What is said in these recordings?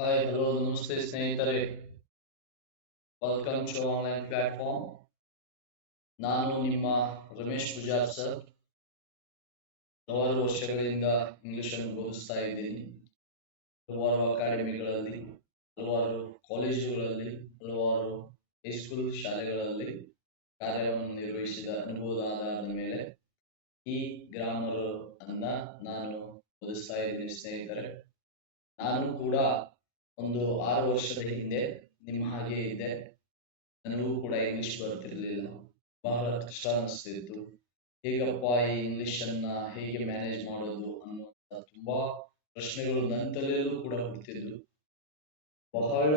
Hi hello ನಮಸ್ತೆ ಸ್ನೇಹಿತರೆ. Welcome to online platform. ನಾನು ನಿಮ್ಮ ರಮೇಶ್ ಪೂಜಾರ್ ಸರ್. ಹಲವಾರು ವರ್ಷಗಳಿಂದ ಇಂಗ್ಲಿಷ್ ಅನ್ನು ಬೋಧಿಸ್ತಾ ಇದ್ದೀನಿ. ಹಲವಾರು ಅಕಾಡೆಮಿಗಳಲ್ಲಿ, ಹಲವಾರು ಕಾಲೇಜುಗಳಲ್ಲಿ, ಹಲವಾರು ಹೈಸ್ಕೂಲ್ ಶಾಲೆಗಳಲ್ಲಿ ಕಾರ್ಯವನ್ನು ನಿರ್ವಹಿಸಿದ ಅನುಭವದ ಆಧಾರದ ಮೇಲೆ ಈ ಗ್ರಾಮರ್ ಅನ್ನ ನಾನು ಬೋಧಿಸ್ತಾ ಇದ್ದೀನಿ ಸ್ನೇಹಿತರೆ. ನಾನು ಕೂಡ ಒಂದು 6 ವರ್ಷದ ಹಿಂದೆ ನಿಮ್ಮ ಹಾಗೆ ಇದ್ದೆ. ನನಗೂ ಕೂಡ ಇಂಗ್ಲಿಷ್ ಬರ್ತಿರ್ಲಿಲ್ಲ. ಬಹಳ ಕಷ್ಟ ಅನಿಸ್ತಿತ್ತು. ಹೇಗಪ್ಪ ಈ ಇಂಗ್ಲಿಷ್ ಅನ್ನ ಹೇಗೆ ಮ್ಯಾನೇಜ್ ಮಾಡೋದು ಅನ್ನುವಂತ ತುಂಬಾ ಪ್ರಶ್ನೆಗಳು ನನ್ನ ತಲೆಯಲ್ಲೂ ಕೂಡ ಹುಡ್ತಿದ್ವು. ಬಹಳ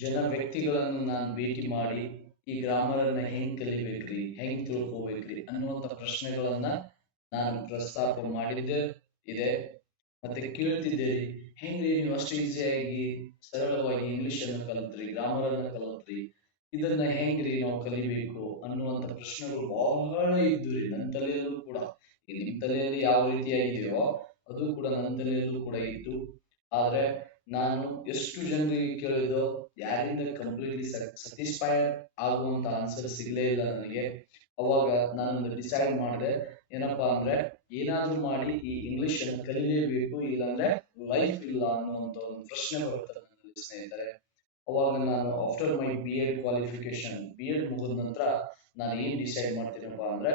ಜನ ವ್ಯಕ್ತಿಗಳನ್ನು ನಾನು ಭೇಟಿ ಮಾಡಿ ಈ ಗ್ರಾಮರ್ ಅನ್ನ ಹೆಂಗ್ ಕಲಿಬೇಕ್ರಿ, ಹೆಂಗ್ ತಿಳ್ಕೊಬೇಕ್ರಿ ಅನ್ನುವಂತ ಪ್ರಶ್ನೆಗಳನ್ನ ನಾನು ಪ್ರಸ್ತಾಪ ಮಾಡಿದ್ದೆ ಇದೆ. ಮತ್ತೆ ಕೇಳ್ತಿದ್ದೀರಿ, ಹೆಂಗ್ರಿ ನೀವು ಅಷ್ಟು ಈಸಿಯಾಗಿ ಸರಳವಾಗಿ ಇಂಗ್ಲಿಷ್ ಅನ್ನು ಕಲಿತ್ರಿ, ಗ್ರಾಮರ್ ಅನ್ನ ಕಲಿತ್ರಿ, ಇದನ್ನ ಹೆಂಗ್ರಿ ನಾವು ಕಲಿಬೇಕು ಅನ್ನುವಂತ ಪ್ರಶ್ನೆಗಳು ಬಹಳ ಇದ್ದು ರೀ ನನ್ನ ತಲೆಯಲ್ಲೂ ಕೂಡ. ಈ ನಿಮ್ ತಲೆಯಲ್ಲಿ ಯಾವ ರೀತಿಯಾಗಿದೆಯೋ ಅದು ಕೂಡ ನನ್ನ ತಲೆಯಲ್ಲೂ ಕೂಡ ಇತ್ತು. ಆದ್ರೆ ನಾನು ಎಷ್ಟು ಜನರಿಗೆ ಕೇಳಿದೋ ಯಾರಿಂದ ಕಂಪ್ಲೀಟ್ಲಿ ಸ್ಯಾಟಿಸ್ಫೈಡ್ ಆಗುವಂತ ಆನ್ಸರ್ ಸಿಗ್ಲೇ ಇಲ್ಲ ನನಗೆ. ಅವಾಗ ನಾನು ಡಿಸೈಡ್ ಮಾಡಿದೆ, ಏನಪ್ಪಾ ಅಂದ್ರೆ ಏನಾದ್ರೂ ಮಾಡಿ ಈ ಇಂಗ್ಲಿಷ್ ಅನ್ನು ಕಲಿಲೇಬೇಕು, ಇಲ್ಲಾಂದ್ರೆ ಲೈಫ್ ಇಲ್ಲ ಅನ್ನುವಂತ ಒಂದು ಪ್ರಶ್ನೆ ಬರುತ್ತೆ ನನ್ನಲ್ಲಿ ಸ್ನೇಹಿತರೆ. ಅವಾಗ ನಾನು after my qualification B Ed ಮುಗಿದ ನಂತರ ನಾನು ಏನ್ ಡಿಸೈಡ್ ಮಾಡ್ತೀನಪ್ಪ ಅಂದ್ರೆ,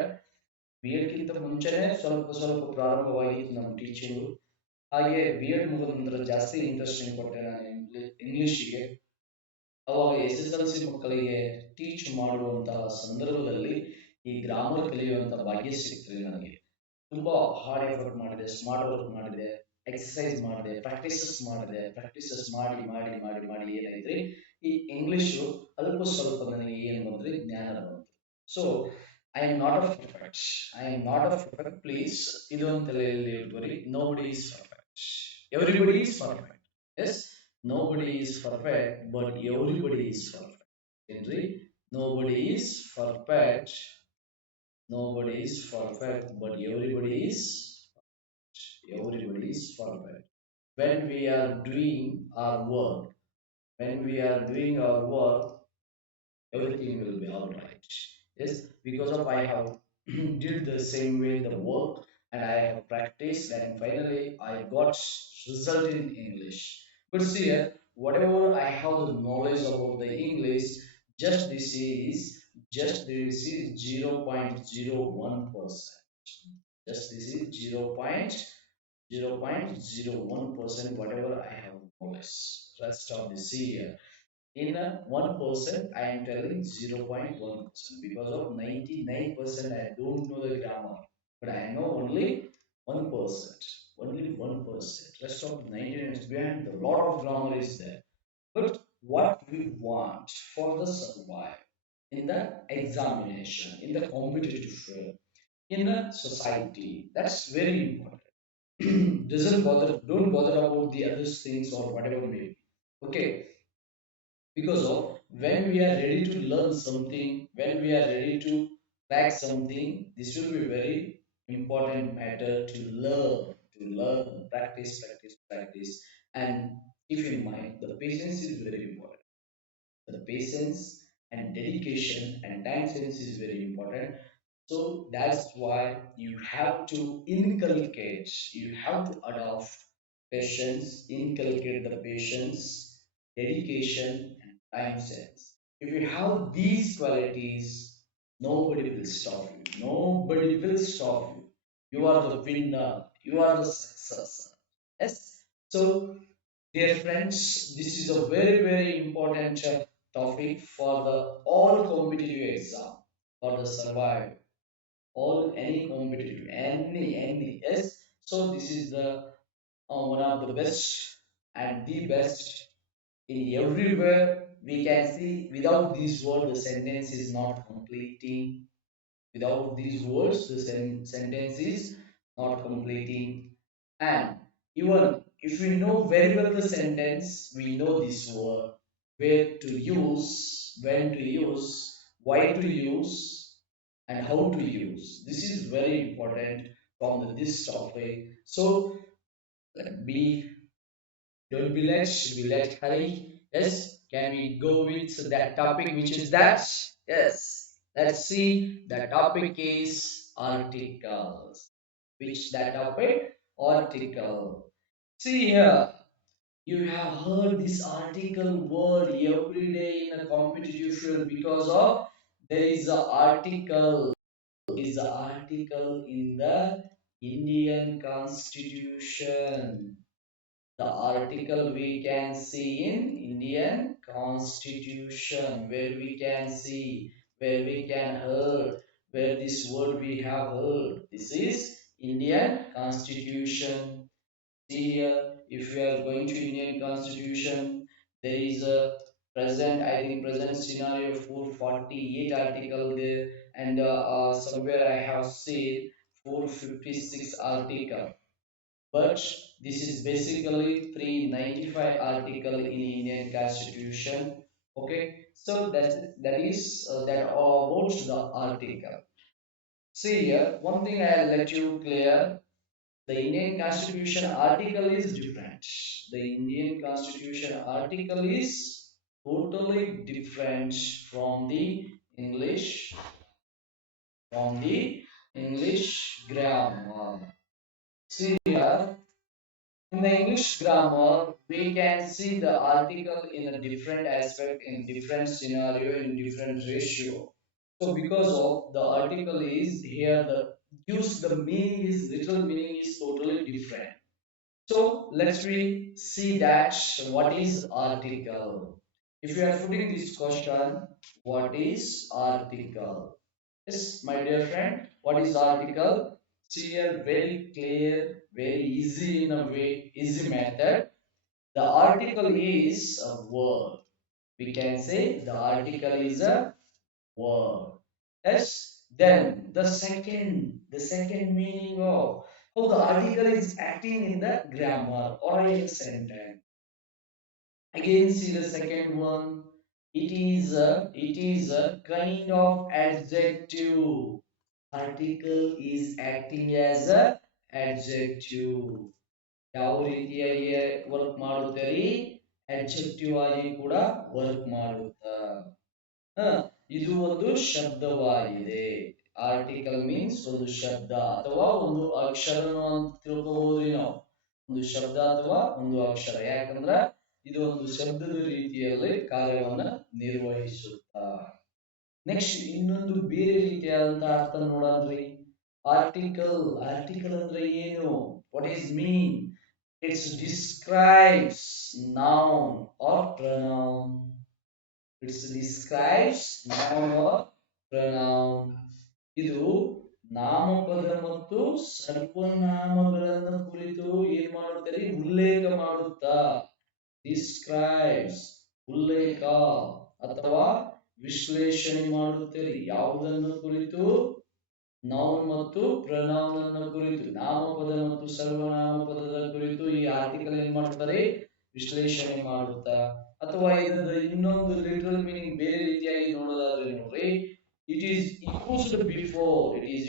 ಬಿ ಎಡ್ ಗಿಂತ ಮುಂಚೆನೆ ಸ್ವಲ್ಪ ಸ್ವಲ್ಪ ಪ್ರಾರಂಭವಾಗಿತ್ತು ನಮ್ಮ ಟೀಚಿಂಗು. ಹಾಗೆ ಬಿ ಎಡ್ ಮುಗಿದ ನಂತರ ಜಾಸ್ತಿ ಇಂಟ್ರೆಸ್ಟ್ ಕೊಟ್ಟೆ ನಾನು ಇಂಗ್ಲಿಷಿಗೆ. ಅವಾಗ ಎಸ್ ಎಸ್ ಎಲ್ ಸಿ ಮಕ್ಕಳಿಗೆ ಟೀಚ್ ಮಾಡುವಂತಹ ಸಂದರ್ಭದಲ್ಲಿ ಈ ಗ್ರಾಮರ್ ಕಲಿಯುವಂತ ಭಾಗ್ಯ ಸಿಕ್ತ್ರಿ ನನಗೆ. ತುಂಬಾ ಹಾರ್ಡ್ ಎಫರ್ಟ್ ಮಾಡಿದೆ, ಸ್ಮಾರ್ಟ್ ವರ್ಕ್ ಮಾಡಿದೆ, ಎಕ್ಸರ್ಸೈಸ್ ಮಾಡಿದೆ, ಪ್ರಾಕ್ಟೀಸಸ್ ಮಾಡಿ ಮಾಡಿ ಮಾಡಿ ಮಾಡಿ ಏನಾಯ್ತ್ರಿ, ಈ ಇಂಗ್ಲಿಷ್ ಅಲ್ಪ ಸ್ವಲ್ಪ ನನಗೆ ಏನ್ ಬಂದ್ರಿ, ಜ್ಞಾನ ಬಂತು. So I am not a perfect, please ಇದೊಂದು ತಲೆಯಲ್ಲಿ ಇಟ್ಕೊರಿ. Nobody is perfect, everybody is perfect. Yes, nobody is perfect but everybody is perfect. ಏನ್ರಿ, nobody is perfect, nobody is perfect, but everybody is perfect. When we are doing our work, when we are doing our work, everything will be all right. Yes, because of I have did the same way the work, and I have practiced, and finally I got result in English. But see here, whatever I have the knowledge about the English, just this is this is 0.01%. Just this is 0.01% whatever I have knowledge. Rest of this year in a 1% I am telling 0.1% because of 99% I don't know the grammar, but I know only 1%. Rest of 99 is behind. The lot of grammar is there. But what we want for the survive in the examination, in the competitive field, in a society, that's very important. Doesn't bother, don't bother about the other things or whatever may be. Okay, because of when we are ready to learn something, when we are ready to crack something, this will be very important matter to learn, practice, and keep in mind the patience is very important. The patience and dedication and time sense is very important. So that's why you have to inculcate, you have to adopt patience, inculcate the patience, dedication, and time sense. If you have these qualities, nobody will stop you. Nobody will stop you. You are the winner. You are the successor. Yes. So, dear friends, this is a very, very important topic for the all competitive exam, for the survive all any competitive any. Yes, so this is the one of the best and the best in everywhere. We can see without these words the sentence is not completing. Without these words the sentence is not completing. And even if we know very well the sentence, we know this word, where to use, when to use, why to use, and how to use. This is very important from this topic. So be Don't be let hurry. Yes, can we go with that topic, which is that? Yes, let's see. The topic is articles. Which that topic? Article. See here, you have heard this article word every day in a competitive field because of there is an article is an article in the Indian Constitution. The article we can see in Indian Constitution, where we can see, where we can heard, where this word we have heard. This is Indian Constitution. See here, if we are going to Indian Constitution, there is a present, I think present scenario 448 article there, and somewhere I have seen 456 article. But this is basically 395 article in Indian Constitution. Okay, so that is that all about the article. See here, one thing I'll let you clear. The Indian Constitution article is different. The Indian Constitution article is totally different from the English from the English grammar. See here, in the English grammar, we can see the article in a different aspect, in different scenario, in different ratio. So because of the article is here, the use the meaning is literal meaning is totally different. So let's we see that what is article. If you are putting this question, what is article? Yes, my dear friend, what is article? See here, very clear, very easy in a way, easy method. The article is a word. We can say the article is a word. Yes. Then the second meaning of how the article is acting in the grammar or in the sentence. Again, see the second one. It is a kind of adjective. Article is acting as a adjective. ಯಾವ ರೀತಿಯಾಗಿ work ಮಾಡುತ್ತೆ ರೀ adjective ಆಗಿ ಕೂಡ work ಮಾಡುತ್ತಾ ಹ, ಇದು ಒಂದು ಶಬ್ದವಾಗಿದೆ. ಆರ್ಟಿಕಲ್ ಮೀನ್ಸ್ ಒಂದು ಶಬ್ದ ಅಥವಾ ಒಂದು ಅಕ್ಷರನು ಅಂತ ತಿಳ್ಕೋಬಹುದ್ರಿ ನಾವು. ಒಂದು ಶಬ್ದ ಅಥವಾ ಒಂದು ಅಕ್ಷರ, ಯಾಕಂದ್ರ ಇದು ಒಂದು ಶಬ್ದದ ರೀತಿಯಲ್ಲಿ ಕಾರ್ಯವನ್ನ ನಿರ್ವಹಿಸುತ್ತಾ. ನೆಕ್ಸ್ಟ್ ಇನ್ನೊಂದು ಬೇರೆ ರೀತಿಯಾದಂತಹ ಅರ್ಥ ನೋಡನ್ರಿ. ಆರ್ಟಿಕಲ್ ಆರ್ಟಿಕಲ್ ಅಂದ್ರೆ ಏನು? What is mean? It's describes noun R pronoun. It describes noun or pronoun. ಇದು ನಾಮಪದ ಮತ್ತು ಸರ್ವನಾಮಗಳನ್ನ ಕುರಿತು ಏನ್ ಮಾಡುತ್ತಾರೆ? ಉಲ್ಲೇಖ ಮಾಡುತ್ತಾ. ಡಿಸ್ಕ್ರೈಬ್ಸ್ ಉಲ್ಲೇಖ ಅಥವಾ ವಿಶ್ಲೇಷಣೆ ಮಾಡುತ್ತಾರೆ. ಯಾವುದನ್ನು ಕುರಿತು? ನೌನ್ ಮತ್ತು ಪ್ರನೌನ್ ಅನ್ನು ಕುರಿತು, ನಾಮಪದ ಮತ್ತು ಸರ್ವನಾಮಪದದ ಕುರಿತು ಈ ಆರ್ಟಿಕಲ್ ಏನ್ ಮಾಡ್ತಾರೆ? ವಿಶ್ಲೇಷಣೆ ಮಾಡುತ್ತಾ. ಅಥವಾ ಇದರ ಇನ್ನೊಂದು ಲಿಟರಲ್ ಮೀನಿಂಗ್ ಬೇರೆ ರೀತಿಯಾಗಿ ನೋಡೋದಾದ್ರೆ ನೋಡ್ರಿ, it is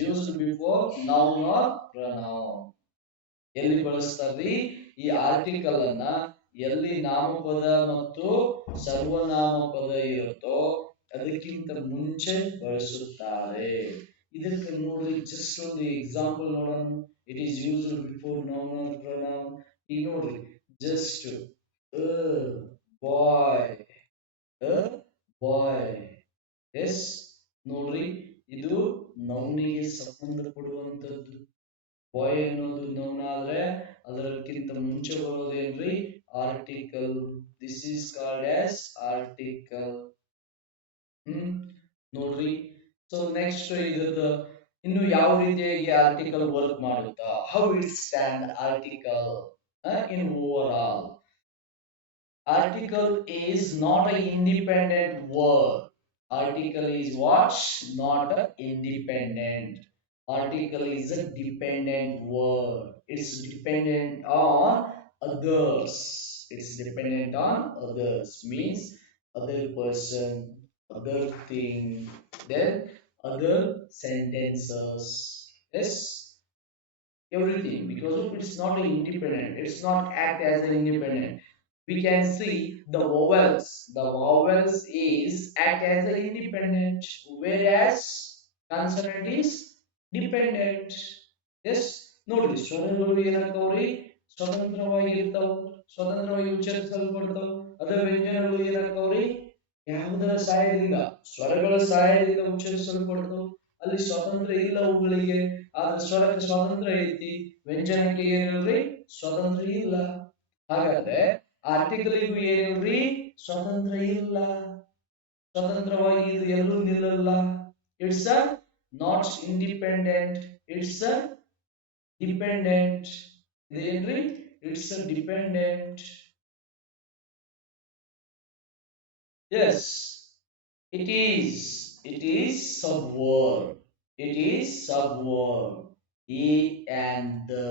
used before noun R pronoun. ಎಲ್ಲಿ ಬಳಸ್ತಾರ್ರಿ ಈ ಆರ್ಟಿಕಲ್ ಅನ್ನ? ಎಲ್ಲಿ ನಾಮಪದ ಮತ್ತು ಸರ್ವನಾಮಪದ ಇರುತ್ತೋ ಅದಕ್ಕಿಂತ ಮುಂಚೆ ಬಳಸುತ್ತಾರೆ. ಇದಕ್ಕೆ ನೋಡ್ರಿ, ಜಸ್ಟ್ ಒಂದು ಎಕ್ಸಾಂಪಲ್ ನೋಡೋಣ. It is used before noun R pronoun. ಈಗ ನೋಡ್ರಿ, ಜಸ್ಟ್ ಬಾಯ್ ಬಾಯ್. ಎಸ್, ನೋಡ್ರಿ, ಇದು ನೌನಿಗೆ ಸಂಬಂಧಪಡುವಂತದ್ದು. ಬಾಯ್ ಅನ್ನೋದು ನೌನ್ ಆದ್ರೆ ಅದಕ್ಕಿಂತ ಮುಂಚೆ ಬರೋದೇನ್ರಿ? Article. This is called as article. Hmm, ನೋಡ್ರಿ. ಸೊ ನೆಕ್ಸ್ಟ್ ಇದ್ರದ್ದು ಇನ್ನು ಯಾವ ರೀತಿಯಾಗಿ ಆರ್ಟಿಕಲ್ ವರ್ಕ್ ಮಾಡುತ್ತಾ, how it stand article in overall. Article is not an independent word. Article is what? Not a independent. Article is a dependent word. It's dependent on others. It's dependent on others. Means other person, other thing, then other sentences. Yes, everything, because it's not an independent. It's not act as an independent. we can see the vowels. The vowels is act as an independent, whereas consonant is dependent. Yes, ನೋಡ್ರಿ ಸ್ವರಗಳು ಏನಾಗ್ತಾವ್ರಿ ಸ್ವತಂತ್ರವಾಗಿರ್ತಾವ, ಸ್ವತಂತ್ರವಾಗಿ ಉಚ್ಚರಿಸಲ್ಪಡ್ತಾವ. ಅದ ವ್ಯಂಜನಗಳು ಏನಾಗ್ತಾವ್ರಿ ಯಾವುದರ ಸಹಾಯದಿಂದ ಸ್ವರಗಳ ಸಹಾಯದಿಂದ ಉಚ್ಚರಿಸಲ್ಪಡ್ತಾವ. ಅಲ್ಲಿ ಸ್ವತಂತ್ರ ಇಲ್ಲ ಅವುಗಳಿಗೆ, ಆದ್ರೆ ಸ್ವರಕ್ಕೆ ಸ್ವಾತಂತ್ರ್ಯ ಐತಿ, ವ್ಯಂಜನಕ್ಕೆ ಏನಿಲ್ರಿ ಸ್ವತಂತ್ರ ಇಲ್ಲ. ಹಾಗಾದ್ರೆ ಆರ್ಟಿಕಲ್ಗೂ ಏನಿಲ್ರಿ ಸ್ವತಂತ್ರ ಇಲ್ಲ, ಸ್ವತಂತ್ರವಾಗಿ ಇದು ಎಲ್ಲೂ ನಿಲ್ಲಲ್ಲ. It's a not independent, it's a dependent. ಇದೇನ್ರಿ it's a dependent. Yes, it is subverb. It is subverb. A and the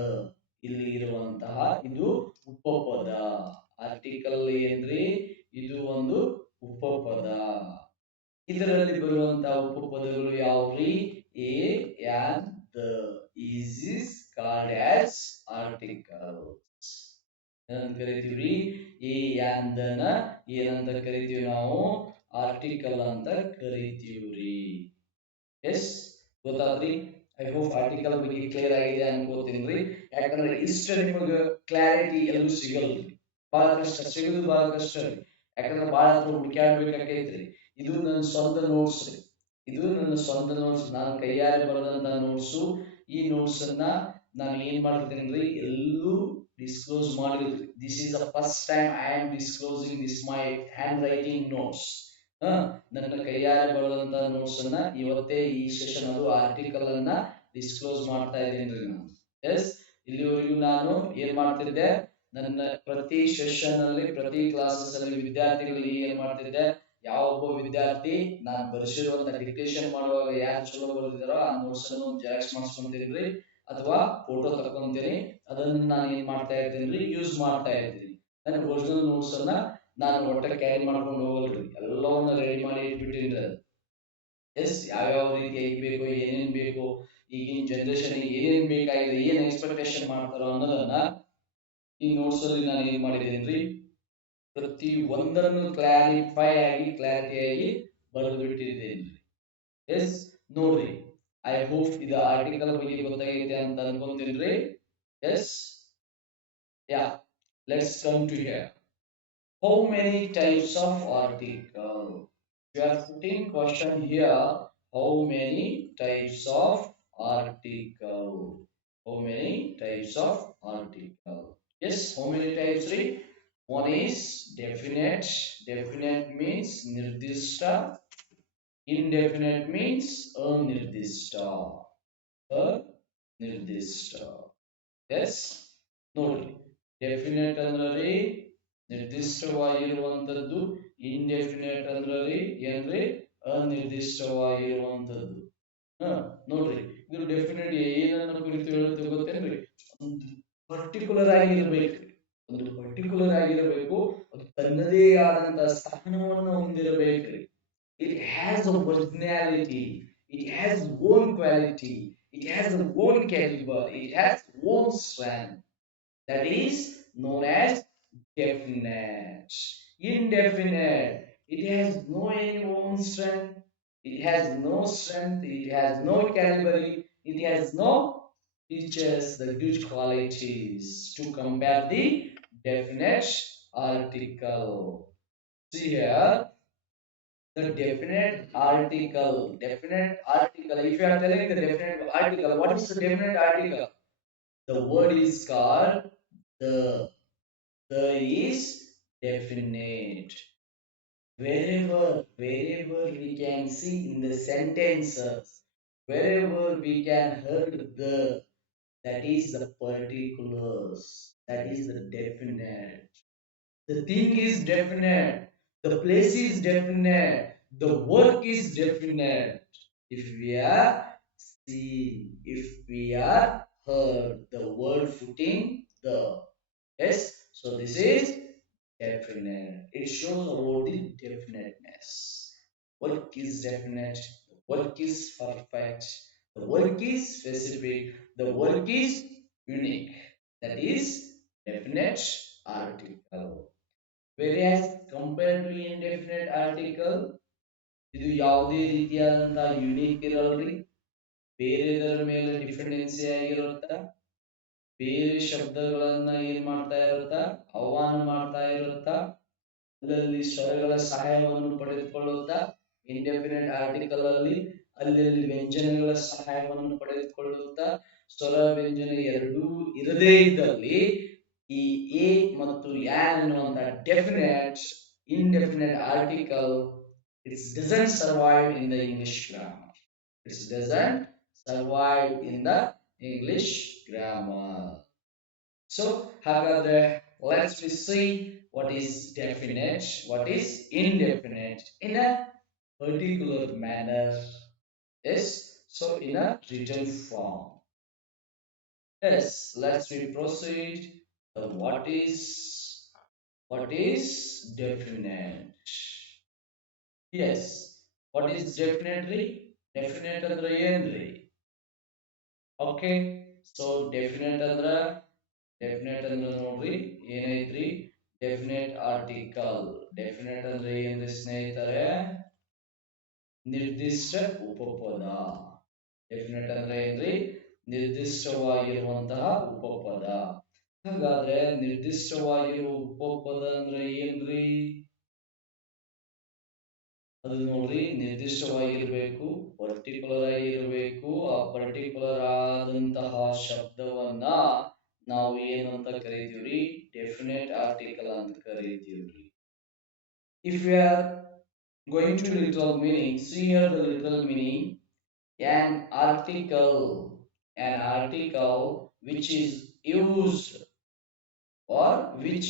ಇಲ್ಲಿ ಇರುವಂತಹ ಇದು ಉಪಪದ. ಆರ್ಟಿಕಲ್ ಏನ್ರಿ ಇದು ಒಂದು ಉಪಪದ. ಇದರಲ್ಲಿ ಬರುವಂತಹ ಉಪಪದಗಳು ಯಾವ್ರಿ A and the is called as articles. ಏನಂತ ಕರಿತೀವ್ರಿ ಎ and the ನ ಏನಂತ ಕರಿತೀವಿ ನಾವು ಆರ್ಟಿಕಲ್ ಅಂತ ಕರಿತೀವ್ರಿ. ಎಸ್, ಗೊತ್ತಾದ್ರಿ? ಐ ಹೋಪ್ ಆರ್ಟಿಕಲ್ ಬಗ್ಗೆ ಕ್ಲಿಯರ್ ಆಗಿದೆ ಅನ್ಕೋತೀನಿ. ಯಾಕಂದ್ರೆ ಇಷ್ಟ ನಿಮಗೆ ಕ್ಲಾರಿಟಿ ಎಲ್ಲೂ ಸಿಗಲ್ರಿ, ಬಹಳ ಕಷ್ಟ, ಸಿಗೋದು ಬಹಳ ಕಷ್ಟ ರೀ. ಯಾಕಂದ್ರೆ ಬಹಳ ಹತ್ರ ಹುಡುಕ್ಯಾಡ್ಬೇಕಾಗೈತ್ರಿ. ಇದು ನನ್ನ ಸ್ವಂತ ನೋಟ್ಸ್ ರೀ, ಇದು ನನ್ನ ಸ್ವಂತ ನೋಟ್ಸ್, ನಾನು ಕೈಯಾರೆ ಬರೆದಂತ ನೋಟ್ಸು. ಈ ನೋಟ್ಸ್ ಅನ್ನ ನಾನು ಏನ್ ಮಾಡ್ತಿದ್ದೇನೆ ಎಲ್ಲೂ ಡಿಸ್ಕ್ಲೋಸ್ ಮಾಡಿದ್ರಿ. This is the first time I am disclosing this my hand writing notes. ನನ್ನ ಕೈಯಾರೆ ಬರೆದಂತ ನೋಟ್ಸ್ ಅನ್ನ ಇವತ್ತೇ ಈ ಸೆಷನ್ ಅದು ಆರ್ಟಿಕಲ್ ಅನ್ನ ಡಿಸ್ಕ್ಲೋಸ್ ಮಾಡ್ತಾ ಇದ್ದೀನಿ ನಾನು. ಎಸ್, ಇಲ್ಲಿವರೆಗೂ ನಾನು ಏನ್ ಮಾಡ್ತಿದ್ದೆ, ನನ್ನ ಪ್ರತಿ ಸೆಷನ್ ಅಲ್ಲಿ ಪ್ರತಿ ಕ್ಲಾಸಸ್ ಅಲ್ಲಿ ವಿದ್ಯಾರ್ಥಿಗಳಿಗೆ ಏನ್ ಮಾಡ್ತಿದ್ದೆ, ಯಾವೊಬ್ಬ ವಿದ್ಯಾರ್ಥಿ ನಾನು ಬರೆಸಿರುವಂತ ಡಿಕ್ಟೇಷನ್ ಮಾಡುವಾಗ ಯಾರು ಚಲೋ ಬರೆದಿದ್ದಾರೋ ಆ ನೋಟ್ಸ್ ಅನ್ನು ಜೆರಾಕ್ಸ್ ಮಾಡಿಸ್ಕೊಂತೀನಿ ಅಥವಾ ಫೋಟೋ ತಕೊಂತೀನಿ. ಅದನ್ನ ನಾನು ಏನ್ ಮಾಡ್ತಾ ಇರ್ತೀನಿ ಯೂಸ್ ಮಾಡ್ತಾ ಇರ್ತೀನಿ. ನನ್ನ ಒರಿಜಿನಲ್ ನೋಟ್ಸ್ ಅನ್ನ ನಾನು ಒಟ್ಟ ಕ್ಯಾರಿ ಮಾಡ್ಕೊಂಡು ಹೋಗಲ್ರಿ, ಎಲ್ಲವನ್ನ ರೆಡಿ ಮಾಡಿ ಇಟ್ಬಿಟ್ಟಿನ್ರಿ. ಎಸ್, ಯಾವ್ಯಾವ ರೀತಿಯಾಗಿ ಬೇಕು, ಏನೇನ್ ಬೇಕು, ಈಗಿನ ಜನರೇಷನ್ ಏನೇನ್ ಬೇಕಾಗಿದೆ, ಏನ್ ಎಕ್ಸ್ಪೆಕ್ಟೇಷನ್ ಮಾಡ್ತಾರೋ ಅನ್ನೋದನ್ನ ಈ ನೋಟ್ಸ್ ಅಲ್ಲಿ ನಾನು ಏನ್ ಮಾಡಿದ್ದೀನಿ ಪ್ರತಿ ಒಂದನ್ನು ಕ್ಲಾರಿಟಿಯಾಗಿ ಬರೆದು ಬಿಟ್ಟಿದ್ದೇನೆ. ಎಸ್, ನೋಡ್ರಿ, ಐ ಹೋಪ್ ಇದು ಆರ್ಟಿಕಲ್ ಬಗ್ಗೆ ಗೊತ್ತಾಗೈತೆ ಅಂತ ಅನ್ಕೊಂತೀನಿ. Yes, yeah, let's come to here. How many types of article? We are putting question here. How many types of article? How many types of article? Yes, how many types? Read. One is definite. Definite means nirdishta. Indefinite means anirdishta. Anirdishta. Yes. ನೋಡಿ, definite ಅಂದ್ರೆ ನಿರ್ದಿಷ್ಟವಾಗಿರುವಂತದ್ದು, indefinite ಅಂದ್ರೆ ಏನ್ರಿ ಅನಿರ್ದಿಷ್ಟವಾಗಿರುವಂತದ್ದು. ನೋಡ್ರಿ, ಇದು definite ಏನನ್ನ ಕುರಿತು ಹೇಳುತ್ತೆ ಗೊತ್ತೇನ್ರಿ, ಒಂದು ಪರ್ಟಿಕ್ಯುಲರ್ ಆಗಿರ್ಬೇಕ್ರಿ, ಒಂದು ಪರ್ಟಿಕ್ಯುಲರ್ ಆಗಿರಬೇಕು, ಅದು ತನ್ನದೇ ಆದಂತ ಸ್ಥಾನವನ್ನು ಹೊಂದಿರಬೇಕ್ರಿ. It has a personality, it has own quality, it has its own caliber, it has own strength. That is known as definite. Indefinite, it has no any own strength, it has no strength, it has no caliber, it has no features, the good qualities to compare the definite article. See here, the definite article. Definite article. If you are telling the definite article, what is the definite article? The word is called the. The is definite. Wherever we can see in the sentences, wherever we can heard the, that is the particulars. That is the definite. The thing is definite, the place is definite, the work is definite. If we are seen, if we are heard, the word footing the. Yes, so this is definite. It shows about the definiteness. Work is definite, the work is perfect, the work is specific, the work is unique. That is definite article. Whereas compared to indefinite article, ಇದು ಯಾವುದೇ ರೀತಿಯಾದಂತಹ unique ಇರಲ್ರಿ, ಬೇರೆದರ ಮೇಲೆ dependency ಆಗಿರುತ್ತ, ಬೇರೆ ಶಬ್ದಗಳನ್ನ ಏನ್ ಮಾಡ್ತಾ ಇರುತ್ತ, ಆಹ್ವಾನ ಮಾಡ್ತಾ ಇರುತ್ತ, ಅಲ್ಲಲ್ಲಿ ಸ್ವರಗಳ ಸಹಾಯವನ್ನು ಪಡೆದುಕೊಳ್ಳುತ್ತಾ, ಇಂಡೆಫಿನೆಟ್ ಆರ್ಟಿಕಲ್ ಅಲ್ಲಿ ಅಲ್ಲಲ್ಲಿ ವ್ಯಂಜನಗಳ ಸಹಾಯವನ್ನು ಪಡೆದುಕೊಳ್ಳುತ್ತಾ, ಸ್ವರ ವ್ಯಂಜನ ಎರಡೂ ಇರದೇ ಇದ್ದಲ್ಲಿ ಈ ಎ ಮತ್ತು ಯಾನ್ ಅನ್ನುವಂತ definite indefinite article, it doesn't survive in the English grammar. It doesn't survive in the English grammar. So, however, let's we see what is definite, what is indefinite in a particular manner. Yes, so in a written form. Yes, let's we proceed. What is definite? Yes, what is definitely? Definite ಅಂದ್ರೆ ಏನ್ರಿ? Okay, so definite ಅಂದ್ರೆ definite ಅಂದ್ರೆ ನೋಡ್ರಿ ಏನೈತ್ರಿ, definite article. Definite ಅಂದ್ರೆ ಏನ್ರಿ ಸ್ನೇಹಿತರೆ, ನಿರ್ದಿಷ್ಟ ಉಪಪದ. Definite ಅಂದ್ರೆ ಏನ್ರಿ, ನಿರ್ದಿಷ್ಟವಾಗಿರುವಂತಹ ಉಪಪದ. ಹಾಗಾದ್ರೆ ನಿರ್ದಿಷ್ಟವಾಗಿರುವ ಉಪಪದ ಅಂದ್ರೆ ಏನ್ರಿ, ಅದು ನೋಡ್ರಿ ನಿರ್ದಿಷ್ಟವಾಗಿರ್ಬೇಕು, ಪರ್ಟಿಕ್ಯುಲರ್ ಆಗಿರ್ಬೇಕು. ಆ ಪರ್ಟಿಕ್ಯುಲರ್ ಆದಂತಹ ಶಬ್ದವನ್ನ ನಾವು ಏನಂತ ಕರಿತೀವ್ರಿ, ಡೆಫಿನೆಟ್ ಆರ್ಟಿಕಲ್ ಅಂತ ಕರಿತೀವ್ರಿ. If we are going to literal meaning, see here the literal meaning, an article which is used, or which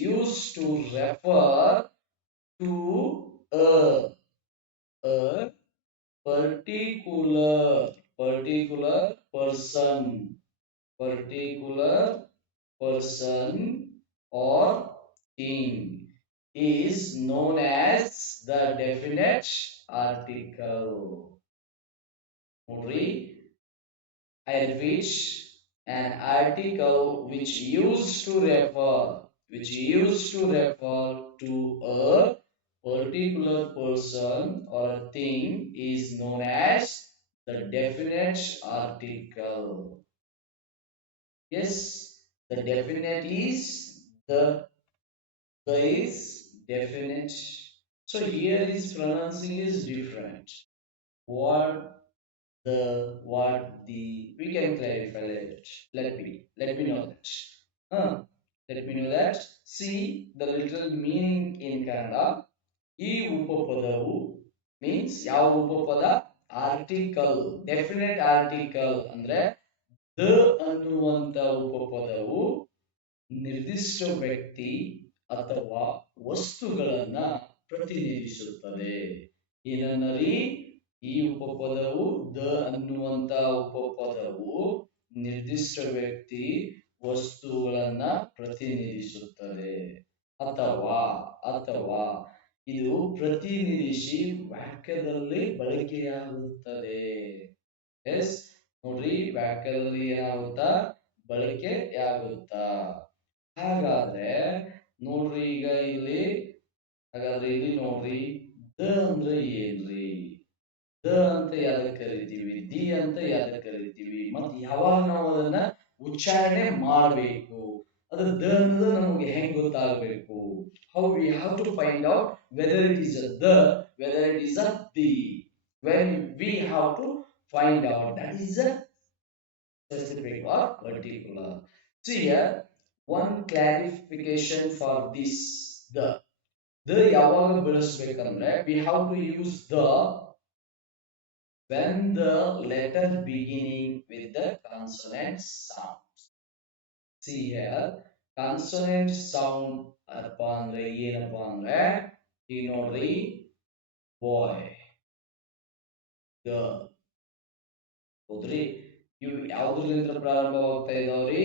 used to refer to a particular person or thing is known as the definite article. Noಡ್ರಿ, I repeat, an article which used to refer to a particular person or a thing is known as the definite article. Yes, the definite is the is definite. So here is pronouncing is different. What the we can clarify that. Let me know that. Huh? Let me know that. See the literal meaning in Kannada. ಈ ಉಪಪದವು means ಯಾವ ಉಪಪದ, article, definite article ಅಂದ್ರೆ the ಅನ್ನುವಂತ ಉಪಪದವು ನಿರ್ದಿಷ್ಟ ವ್ಯಕ್ತಿ ಅಥವಾ ವಸ್ತುಗಳನ್ನ ಪ್ರತಿನಿಧಿಸುತ್ತದೆ. ಏನನ್ನರಿ, ಈ ಉಪಪದವು ದ ಅನ್ನುವಂತ ಉಪಪದವು ನಿರ್ದಿಷ್ಟ ವ್ಯಕ್ತಿ ವಸ್ತುಗಳನ್ನ ಪ್ರತಿನಿಧಿಸುತ್ತದೆ, ಅಥವಾ ಅಥವಾ ಇದು ಪ್ರತಿನಿಧಿಸಿ ವಾಕ್ಯದಲ್ಲಿ ಬಳಕೆಯಾಗುತ್ತದೆ. ಎಸ್, ನೋಡ್ರಿ, ವಾಕ್ಯದಲ್ಲಿ ಏನಾಗುತ್ತಾ, ಬಳಕೆಯಾಗುತ್ತಾ. ಹಾಗಾದ್ರೆ ನೋಡ್ರಿ, ಈಗ ಇಲ್ಲಿ ನೋಡ್ರಿ, ದ ಅಂದ್ರೆ ಏನ್ರಿ, ದ ಅಂತ ಯಾವ್ದಕ್ ಕರಿತೀವಿ, ದಿ ಅಂತ ಯಾವ್ದಕ್ ಕರಿತೀವಿ, ಮತ್ತೆ ಯಾವಾಗ ನಾವು ಅದನ್ನ ಉಚ್ಚಾರಣೆ ಮಾಡಬೇಕು, ಅದು ದ ಅನ್ನೋದು ನಮಗೆ ಹೆಂಗ್ ಗೊತ್ತಾಗಬೇಕು, how we have to find out whether it is a the, whether it is a the, when we have to find out that is a specific or particular. See here, one clarification for this, the ಯಾವಾಗ ಬಳಸಬೇಕಂದ್ರೆ we have to use the when the letter beginning with the consonant sound. See here, consonant sound ಅಪ್ಪ ಅಂದ್ರೆ ಏನಪ್ಪ ಅಂದ್ರೆ, ಈಗ ನೋಡ್ರಿ, ಬಾಯ್, girl, ಹೌದ್ರಿ, ಇವು ಯಾವ್ದ್ರಿಂದ ಪ್ರಾರಂಭವಾಗ್ತಾ ಇದಾವ್ರಿ,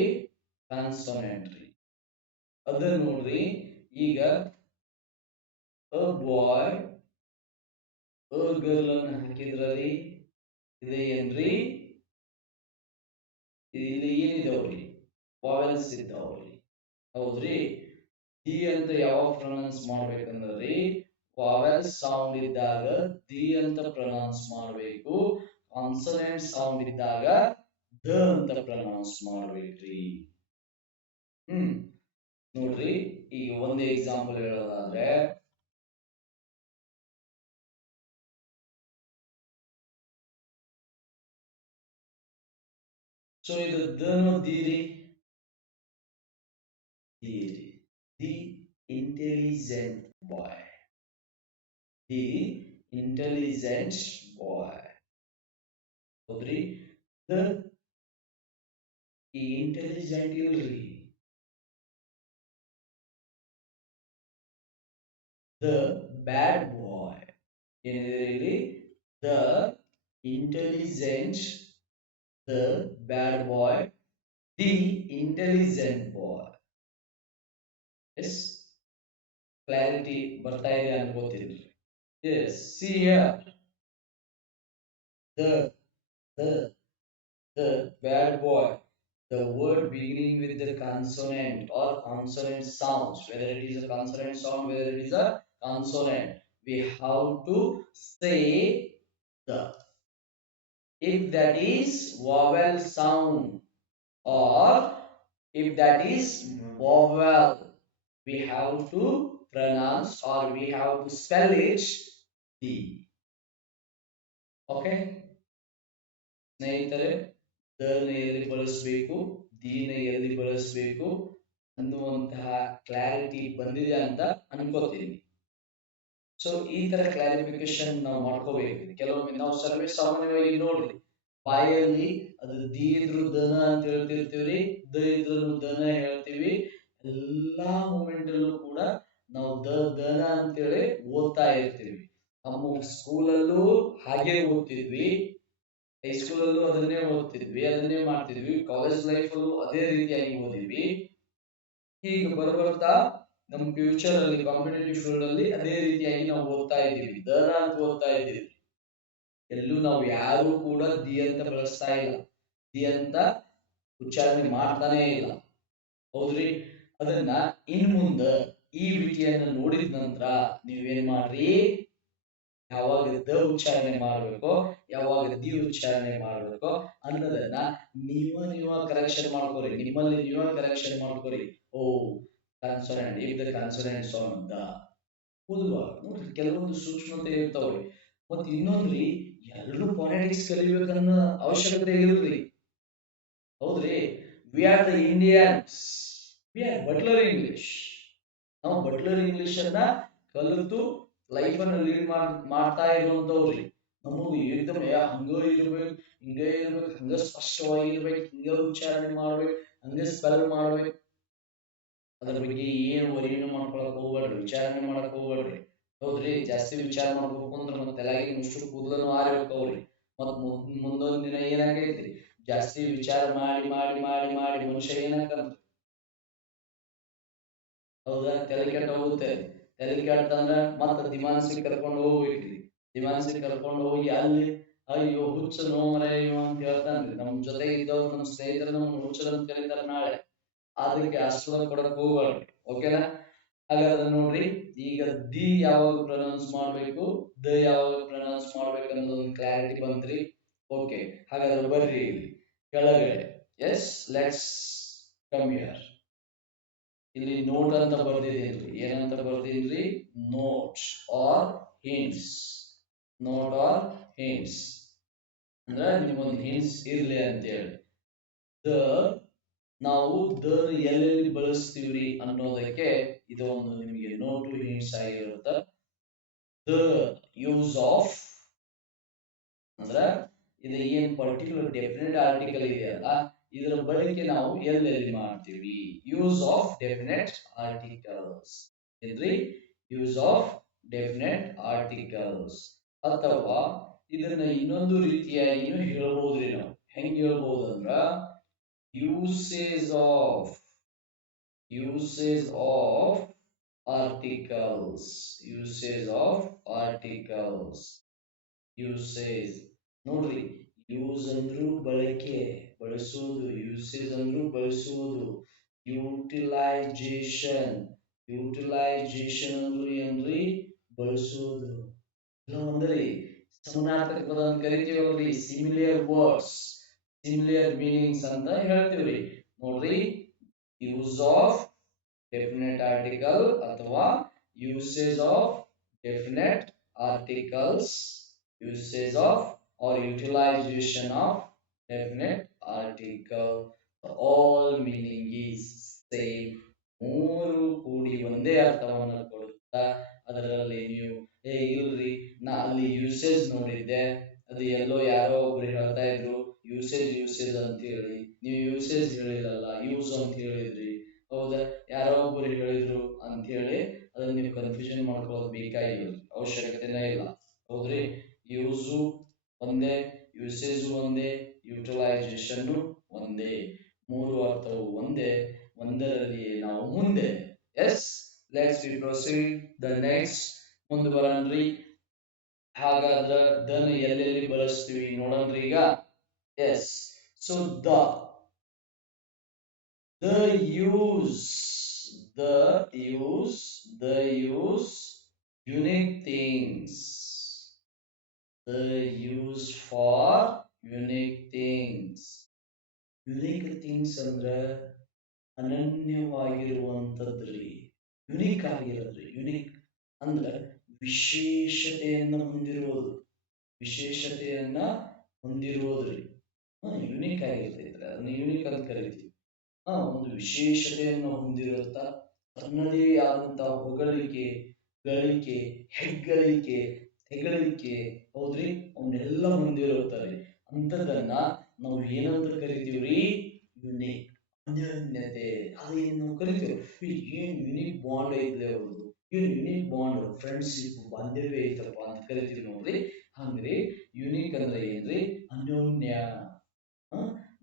ಕಾನ್ಸೋನೆಂಟ್ ರೀ. ಅದ ನೋಡ್ರಿ, ಈಗ ಅ ಬಾಯ್, ಅ ಗರ್ಲ್ ಅನ್ನ ಹಾಕಿದ್ರಿ, ಇದು ಏನ್ರಿ, ಇಲ್ಲಿ ಏನಿದಾವ್ರಿ, ವಾವೆಲ್ಸ್ ಇದ್ದಾವ್ರಿ, ಹೌದ್ರಿ. ದಿ ಅಂತ ಯಾವಾಗ ಪ್ರೊನೌನ್ಸ್ ಮಾಡ್ಬೇಕಂದ್ರಿ, ವಾವೆಲ್ ಸೌಂಡ್ ಇದ್ದಾಗ ದಿ ಅಂತ ಪ್ರೊನೌನ್ಸ್ ಮಾಡಬೇಕು. ಕಾನ್ಸನೆಂಟ್ ಸೌಂಡ್ ಇದ್ದಾಗ ದ ಅಂತ ಪ್ರೊನೌನ್ಸ್ ಮಾಡ್ಬೇಕ್ರಿ. ಹ್ಮ್ ನೋಡ್ರಿ, ಈಗ ಒಂದು ಎಕ್ಸಾಂಪಲ್ ಹೇಳೋದಾದ್ರೆ, ಸೊ ಇದು ದನು ದೀರಿ ದೀರಿ the intelligent boy, the intelligent boy. ಹೌದ್ರಿ. ದ ಈ ಇಂಟೆಲಿಜೆಂಟ್ ಇಲ್ರಿ, ದ ಬ್ಯಾಡ್ ಬಾಯ್. ಏನಿದೆ ಇಲ್ಲಿ, the intelligent, the bad boy, the intelligent boy. Yes, clarity ಬರ್ತಾ ಇದೆ ಅನ್ಕೋತೀನಿ. Yes, see here, the the the bad boy. The word beginning with the consonant or consonant sounds, whether it is a consonant sound, whether it is a consonant, we have to say the. If that is vowel sound or if that is vowel, we have to pronounce or we have to spell it the. Okay, ಸ್ನೇಹಿತರೆ, ನ ಎಲ್ಲಿ ಬಳಸಬೇಕು, ದೀನ ಎಲ್ಲಿ ಬಳಸಬೇಕು ಅನ್ನುವಂತಹ clarity ಬಂದಿದೆ ಅಂತ ಅನ್ಕೋತೀನಿ. ಸೊ ಈ ತರ ಕ್ಲಾರಿಫಿಕೇಶನ್ ನಾವು ಮಾಡ್ಕೋಬೇಕು. ಕೆಲವೊಮ್ಮೆ ನಾವು ಸರ್ವೇ ಸಾಮಾನ್ಯವಾಗಿ ನೋಡ್ರಿ, ಬಾಯಲ್ಲಿ ಅದು ದಿ ಇದ್ರು ದನ ಅಂತ ಹೇಳ್ತಿರ್ತೀವ್ರಿ, ದ ಇದ್ರು ದನ ಹೇಳ್ತೀವಿ. ಎಲ್ಲಾ ಮೂಮೆಂಟ್ ಅಲ್ಲೂ ಕೂಡ ನಾವು ದನ ಅಂತೇಳಿ ಓದ್ತಾ ಇರ್ತೀವಿ. ನಮ್ಮ ಸ್ಕೂಲಲ್ಲೂ ಹಾಗೆ ಓದ್ತಿದ್ವಿ, ಹೈಸ್ಕೂಲ್ ಅಲ್ಲೂ ಅದನ್ನೇ ಓದ್ತಿದ್ವಿ, ಅದನ್ನೇ ಮಾಡ್ತಿದ್ವಿ, ಕಾಲೇಜ್ ಲೈಫ್ ಅಲ್ಲೂ ಅದೇ ರೀತಿಯಾಗಿ ಓದಿದ್ವಿ. ಈಗ ಬರ್ಬರ್ತಾ ನಮ್ಮ ಫ್ಯೂಚರ್ ಅಲ್ಲಿ ಕಾಂಪಿಟೇಟಿವ್ ಫೀಲ್ಡ್ ಅಲ್ಲಿ ಅದೇ ರೀತಿಯಾಗಿ ನಾವು ಓದ್ತಾ ಇದ್ದೀವಿ, ದನ ಅಂತ ಓದ್ತಾ ಇದ್ದೀವಿ. ಎಲ್ಲೂ ನಾವು ಯಾರು ಕೂಡ ದಿ ಅಂತ ಬಳಸ್ತಾ ಇಲ್ಲ, ದಿ ಅಂತ ಉಚ್ಚಾರಣೆ ಮಾಡ್ತಾನೆ ಇಲ್ಲ. ಹೌದ್ರಿ. ಅದನ್ನ ಇನ್ ಮುಂದ ಈ ವಿಧಿಯನ್ನ ನೋಡಿದ ನಂತರ ನೀವೇನ್ ಮಾಡ್ರಿ, ಯಾವಾಗ ದ ಉಚ್ಚಾರಣೆ ಮಾಡಬೇಕು, ಯಾವಾಗ ದಿ ಉಚ್ಚಾರಣೆ ಮಾಡಬೇಕು ಅನ್ನೋದನ್ನ ನೀವ ಕರೆಕ್ಷನ್ ಮಾಡ್ಕೋರಿ, ನಿಮ್ಮಲ್ಲಿ ನೀವ ಕರೆಕ್ಷನ್ ಮಾಡ್ಕೋರಿ. Oh consonant, if the consonant sound the ಓದುವಾಗ ನೋಡ್ರಿ ಕೆಲವೊಂದು ಸೂಕ್ಷ್ಮತೆ ಇರ್ತಾವ್ರಿ. ಮತ್ ಇನ್ನೊಂದ್ರಿ, ಎರಡು ಫೊನೆಟಿಕ್ಸ್ ಕಲಿಬೇಕನ್ನೋ ಅವಶ್ಯಕತೆ ಇಲ್ರಿ. ಹೌದ್ರಿ. We are the Indians, we are butler English. ನಾವು ಬಟ್ಲರ್ ಇಂಗ್ಲಿಷ್ ಅನ್ನ ಕಲಿತು ಲೈಫ್ ಅನ್ನ ಲೀಡ್ ಮಾಡ್ತಾ ಇರುವಂತವ್ರಿ. ನಮಗೆ ಏಕದಮ್ ಹಂಗ ಇರ್ಬೇಕು, ಹಿಂಗ ಇರ್ಬೇಕು, ಹಂಗ ಸ್ಪಷ್ಟವಾಗಿರ್ಬೇಕು, ಹಿಂಗ ಉಚ್ಚಾರಣೆ ಮಾಡ್ಬೇಕು, ಹಂಗ ಸ್ಪೆಲ್ ಮಾಡ್ಬೇಕು, ಅದ್ರ ಬಗ್ಗೆ ಏನು ವರಿಯನ್ನು ಮಾಡ್ಕೊಳಕ್ ಹೋಗ್ಬೇಡ್ರಿ, ವಿಚಾರಣೆ ಮಾಡಕ್ ಹೋಗ್ಬೇಡ್ರಿ. ಹೌದ್ರಿ. ಜಾಸ್ತಿ ವಿಚಾರ ಮಾಡ್ಬೇಕು ಅಂದ್ರೆ ಮತ್ತೆ ತಲೆಗೆ ಮುಷ್ಟು ಕೂದಲನ್ನು ಆರಿರ್ತಾವ್ರಿ. ಮತ್ ಮುಂದೊಂದ್ ದಿನ ಏನಾಗೈತ್ರಿ, ಜಾಸ್ತಿ ವಿಚಾರ ಮಾಡಿ ಮಾಡಿ ಮಾಡಿ ಮಾಡಿ ಮನುಷ್ಯ ಏನಾಗಂತ, ಹೌದಾ, ತಲೆ ಕೆಟ್ಟ ಹೋಗುತ್ತೆ. ತಲೆ ಕೆಟ್ಟಂದ್ರ ಮತ್ತ ದಿಮಾನ್ಸಿಗೆ ಕರ್ಕೊಂಡು ಹೋಗ್ಬೇಕ್ರಿ. ದಿಮಾನ್ಸಿಗೆ ಕರ್ಕೊಂಡು ಹೋಗಿ ಅಲ್ಲಿ ಅಯ್ಯೋ ಹುಚ್ಚ ನೋಮರ ಇವ ಅಂತ ಹೇಳ್ತಾನ್ರಿ. ನಮ್ ಜೊತೆ ಇದ್ದವ್ರು, ನಮ್ ಸ್ನೇಹಿತರು ನಮ್ಗೆ ಹುಚ್ಚರ ಅಂತ ಕರೀತಾರ ನಾಳೆ. ಅದಕ್ಕೆ ಆಶ್ರದ ಕೊಡಕ್ ಹೋಗ್ಬಾರ್ರಿ. ಓಕೆನಾ. ಹಾಗಾದ್ರೆ ನೋಡ್ರಿ, ಈಗ ದಿ ಯಾವಾಗ ಪ್ರೊನೌನ್ಸ್ ಮಾಡ್ಬೇಕು, ದ ಯಾವಾಗ ಪ್ರೊನೌನ್ಸ್ ಮಾಡ್ಬೇಕು ಅನ್ನೋದೊಂದು ಕ್ಲಾರಿಟಿ ಬಂತ್ರಿ. ಓಕೆ, ಹಾಗಾದ್ರೆ ಬರ್ರಿ ಇಲ್ಲಿ ಕೆಳಗಡೆ. Yes, let's come here. ಇಲ್ಲಿ ನೋಟ್ ಅಂತ ಬರ್ದಿದೀನ್ರಿ. ಏನಂತ ಬರ್ದಿನ್ರಿ, note or hints. Note or hints ಅಂದ್ರೆ ನಿಮ್ಗೊಂದು ಹಿಂಟ್ಸ್ ಇರ್ಲಿ ಅಂತೇಳಿ. ದ ನಾವು ದ ಎಲ್ಲೆಲ್ಲಿ ಬಳಸ್ತೀವ್ರಿ ಅನ್ನೋದಕ್ಕೆ ಇದು ಒಂದು ನಿಮಗೆ ನೋಟು ಹಿಂಟ್ಸ್ ಆಗಿರುತ್ತೆ. ದ ಯೂಸ್ ಆಫ್ ಅಂದ್ರ ಇದು ಏನ್ ಪರ್ಟಿಕ್ಯುಲರ್ ಡೆಫಿನೆಟ್ ಆರ್ಟಿಕಲ್ ಇದೆಯಲ್ಲ, ಇದರ ಬಳಕೆ ನಾವು ಎಲ್ಲೆಲ್ಲಿ ಮಾಡ್ತೀವಿ. ಯೂಸ್ ಆಫ್ ಡೆಫಿನೆಟ್ ಆರ್ಟಿಕಲ್ಸ್ ಏನ್ರಿ, ಯೂಸ್ ಆಫ್ ಡೆಫಿನೆಟ್ ಆರ್ಟಿಕಲ್ಸ್. ಅಥವಾ ಇದನ್ನ ಇನ್ನೊಂದು ರೀತಿಯಾಗಿನೂ ಹೇಳ್ಬೋದ್ರಿ. ನಾವು ಹೆಂಗ್ ಹೇಳ್ಬೋದಂದ್ರ, usage of usage of articles, usage of articles, usage. ನೋಡ್ರಿ, ಯೂಸ್ ಅಂದ್ರು ಬಳಕೆ, ಬಳಸುವುದು. ಯೂಸೇಜ್ ಅಂದ್ರು ಬಳಸುವುದು. ಯುಟಿಲೈಜೇಷನ್. ಯುಟಿಲೈಜೇಷನ್ ಅಂದ್ರೆ ಏನ್ರಿ? ಬಳಸೋದು. ಅಂದ್ರೆ ಸಮಾನಾರ್ಥಕ ಪದ ಅಂತ ಕರಿತೀವಲ್ರಿ, ಸಿಮಿಲಿಯರ್ ವರ್ಡ್ಸ್, ಸಿಮಿಲಿಯರ್ ಮೀನಿಂಗ್ಸ್ ಅಂತ ಹೇಳ್ತೀವ್ರಿ. ನೋಡ್ರಿ, ಯೂಸ್ ಆಫ್ ಡೆಫಿನೆಟ್ ಆರ್ಟಿಕಲ್ ಅಥವಾ usage of definite articles, usage of or utilisation of definite article, all meaning is same. ಮೂರು ಕೂಡಿ ಒಂದೇ ಅರ್ಥವನ್ನು ಕೊಡುತ್ತಾ, ಅದರಲ್ಲಿ ನೀವು ಇಲ್ರಿ, ನಾ ಅಲ್ಲಿ ಯೂಸೇಜ್ ನೋಡಿದ್ದೆ, ಅದು ಎಲ್ಲೋ ಯಾರೋ ಒಬ್ರು ಹೇಳ್ತಾ ಇದ್ರು ಯೂಸೇಜ್ ಯೂಸೇಜ್ ಅಂತ ಹೇಳಿ, ನೀವು ಯೂಸೇಜ್ ಹೇಳಿರಲ್ಲ, ಯೂಸ್ ಅಂತ ಹೇಳಿದ್ರಿ. ಹೌದಾ? ಯಾರೋ ಒಬ್ರು ಹೇಳಿದ್ರು ಅಂತ ಹೇಳಿ ಅದನ್ನ ನೀವು ಕನ್ಫ್ಯೂಷನ್ ಮಾಡ್ಕೊಳ್ಳೋದು ಬೇಕಾಗಿಲ್ಲ, ಅವಶ್ಯಕತೆನೇ ಇಲ್ಲ. ಹೌದ್ರಿ? ಯೂಸು ಒಂದೇ, ಯೂಸೇಜ್ ಒಂದೇ, ಯುಟಿಲೈಸೇಷನ್ ಒಂದೇ, ಮೂರು ಅರ್ಥವು ಒಂದೇ, ಒಂದರಲ್ಲಿ ನಾವು ಮುಂದೆ. Yes, let's we proceed the next. ಮುಂದೆ ಬರೋಣ್ರಿ. ಹಾಗಾದ್ರ ದನ ಎಲ್ಲೆಲ್ಲಿ ಬಳಸ್ತೀವಿ ನೋಡೋಣ್ರಿ ಈಗ. Yes, so the use unique things, the use for unique things. Unique things ಅಂದ್ರ ಅನನ್ಯವಾಗಿರುವಂತದ್ರಿ, ಯುನಿಕ್ ಆಗಿರೋದ್ರಿ. ಯುನಿಕ್ ಅಂದ್ರ ವಿಶೇಷತೆಯನ್ನ ಹೊಂದಿರುವುದು, ವಿಶೇಷತೆಯನ್ನ ಹೊಂದಿರುವುದ್ರಿ. ಯುನಿಕ್ ಆಗಿರ್ತೈತ್ರಿ, ಅದನ್ನ ಯುನಿಕ್ ಅಂತ ಕರಿತೀವಿ. ಒಂದು ವಿಶೇಷತೆಯನ್ನು ಹೊಂದಿರುತ್ತ, ತನ್ನದೇ ಆದಂತಹ ಹೊಗಳಿಕೆ, ಗಳಿಕೆ, ಹೆಗ್ಗಳಿಕೆ, ತೆಗಳಿಕೆ, ಹೌದ್ರಿ, ಅವನ್ನೆಲ್ಲ ಹೊಂದಿರುತ್ತಾರೆ. ಅಂತದನ್ನ ನಾವು ಏನಂತ ಕರಿತೀವ್ರಿ? ಯುನಿಕ್, ಅನನ್ಯತೆ. ಅದೇನು ನಾವು ಕರಿತೀವಿ, ಏನ್ ಯುನಿಕ್ ಬಾಂಡ್ ಐತ್ಲೆ ಅವ್ರದ್ದು, ಏನ್ ಯುನಿಕ್ ಬಾಂಡ್, ಫ್ರೆಂಡ್ಶಿಪ್, ಬಾಂಧವ್ಯ ಐತಪ್ಪ ಅಂತ ಕರಿತೀವಿ ನೋಡ್ರಿ. ಹಂಗ್ರಿ, ಯುನಿಕ್ ಅಂದ್ರೆ ಏನ್ರಿ? ಅನನ್ಯ.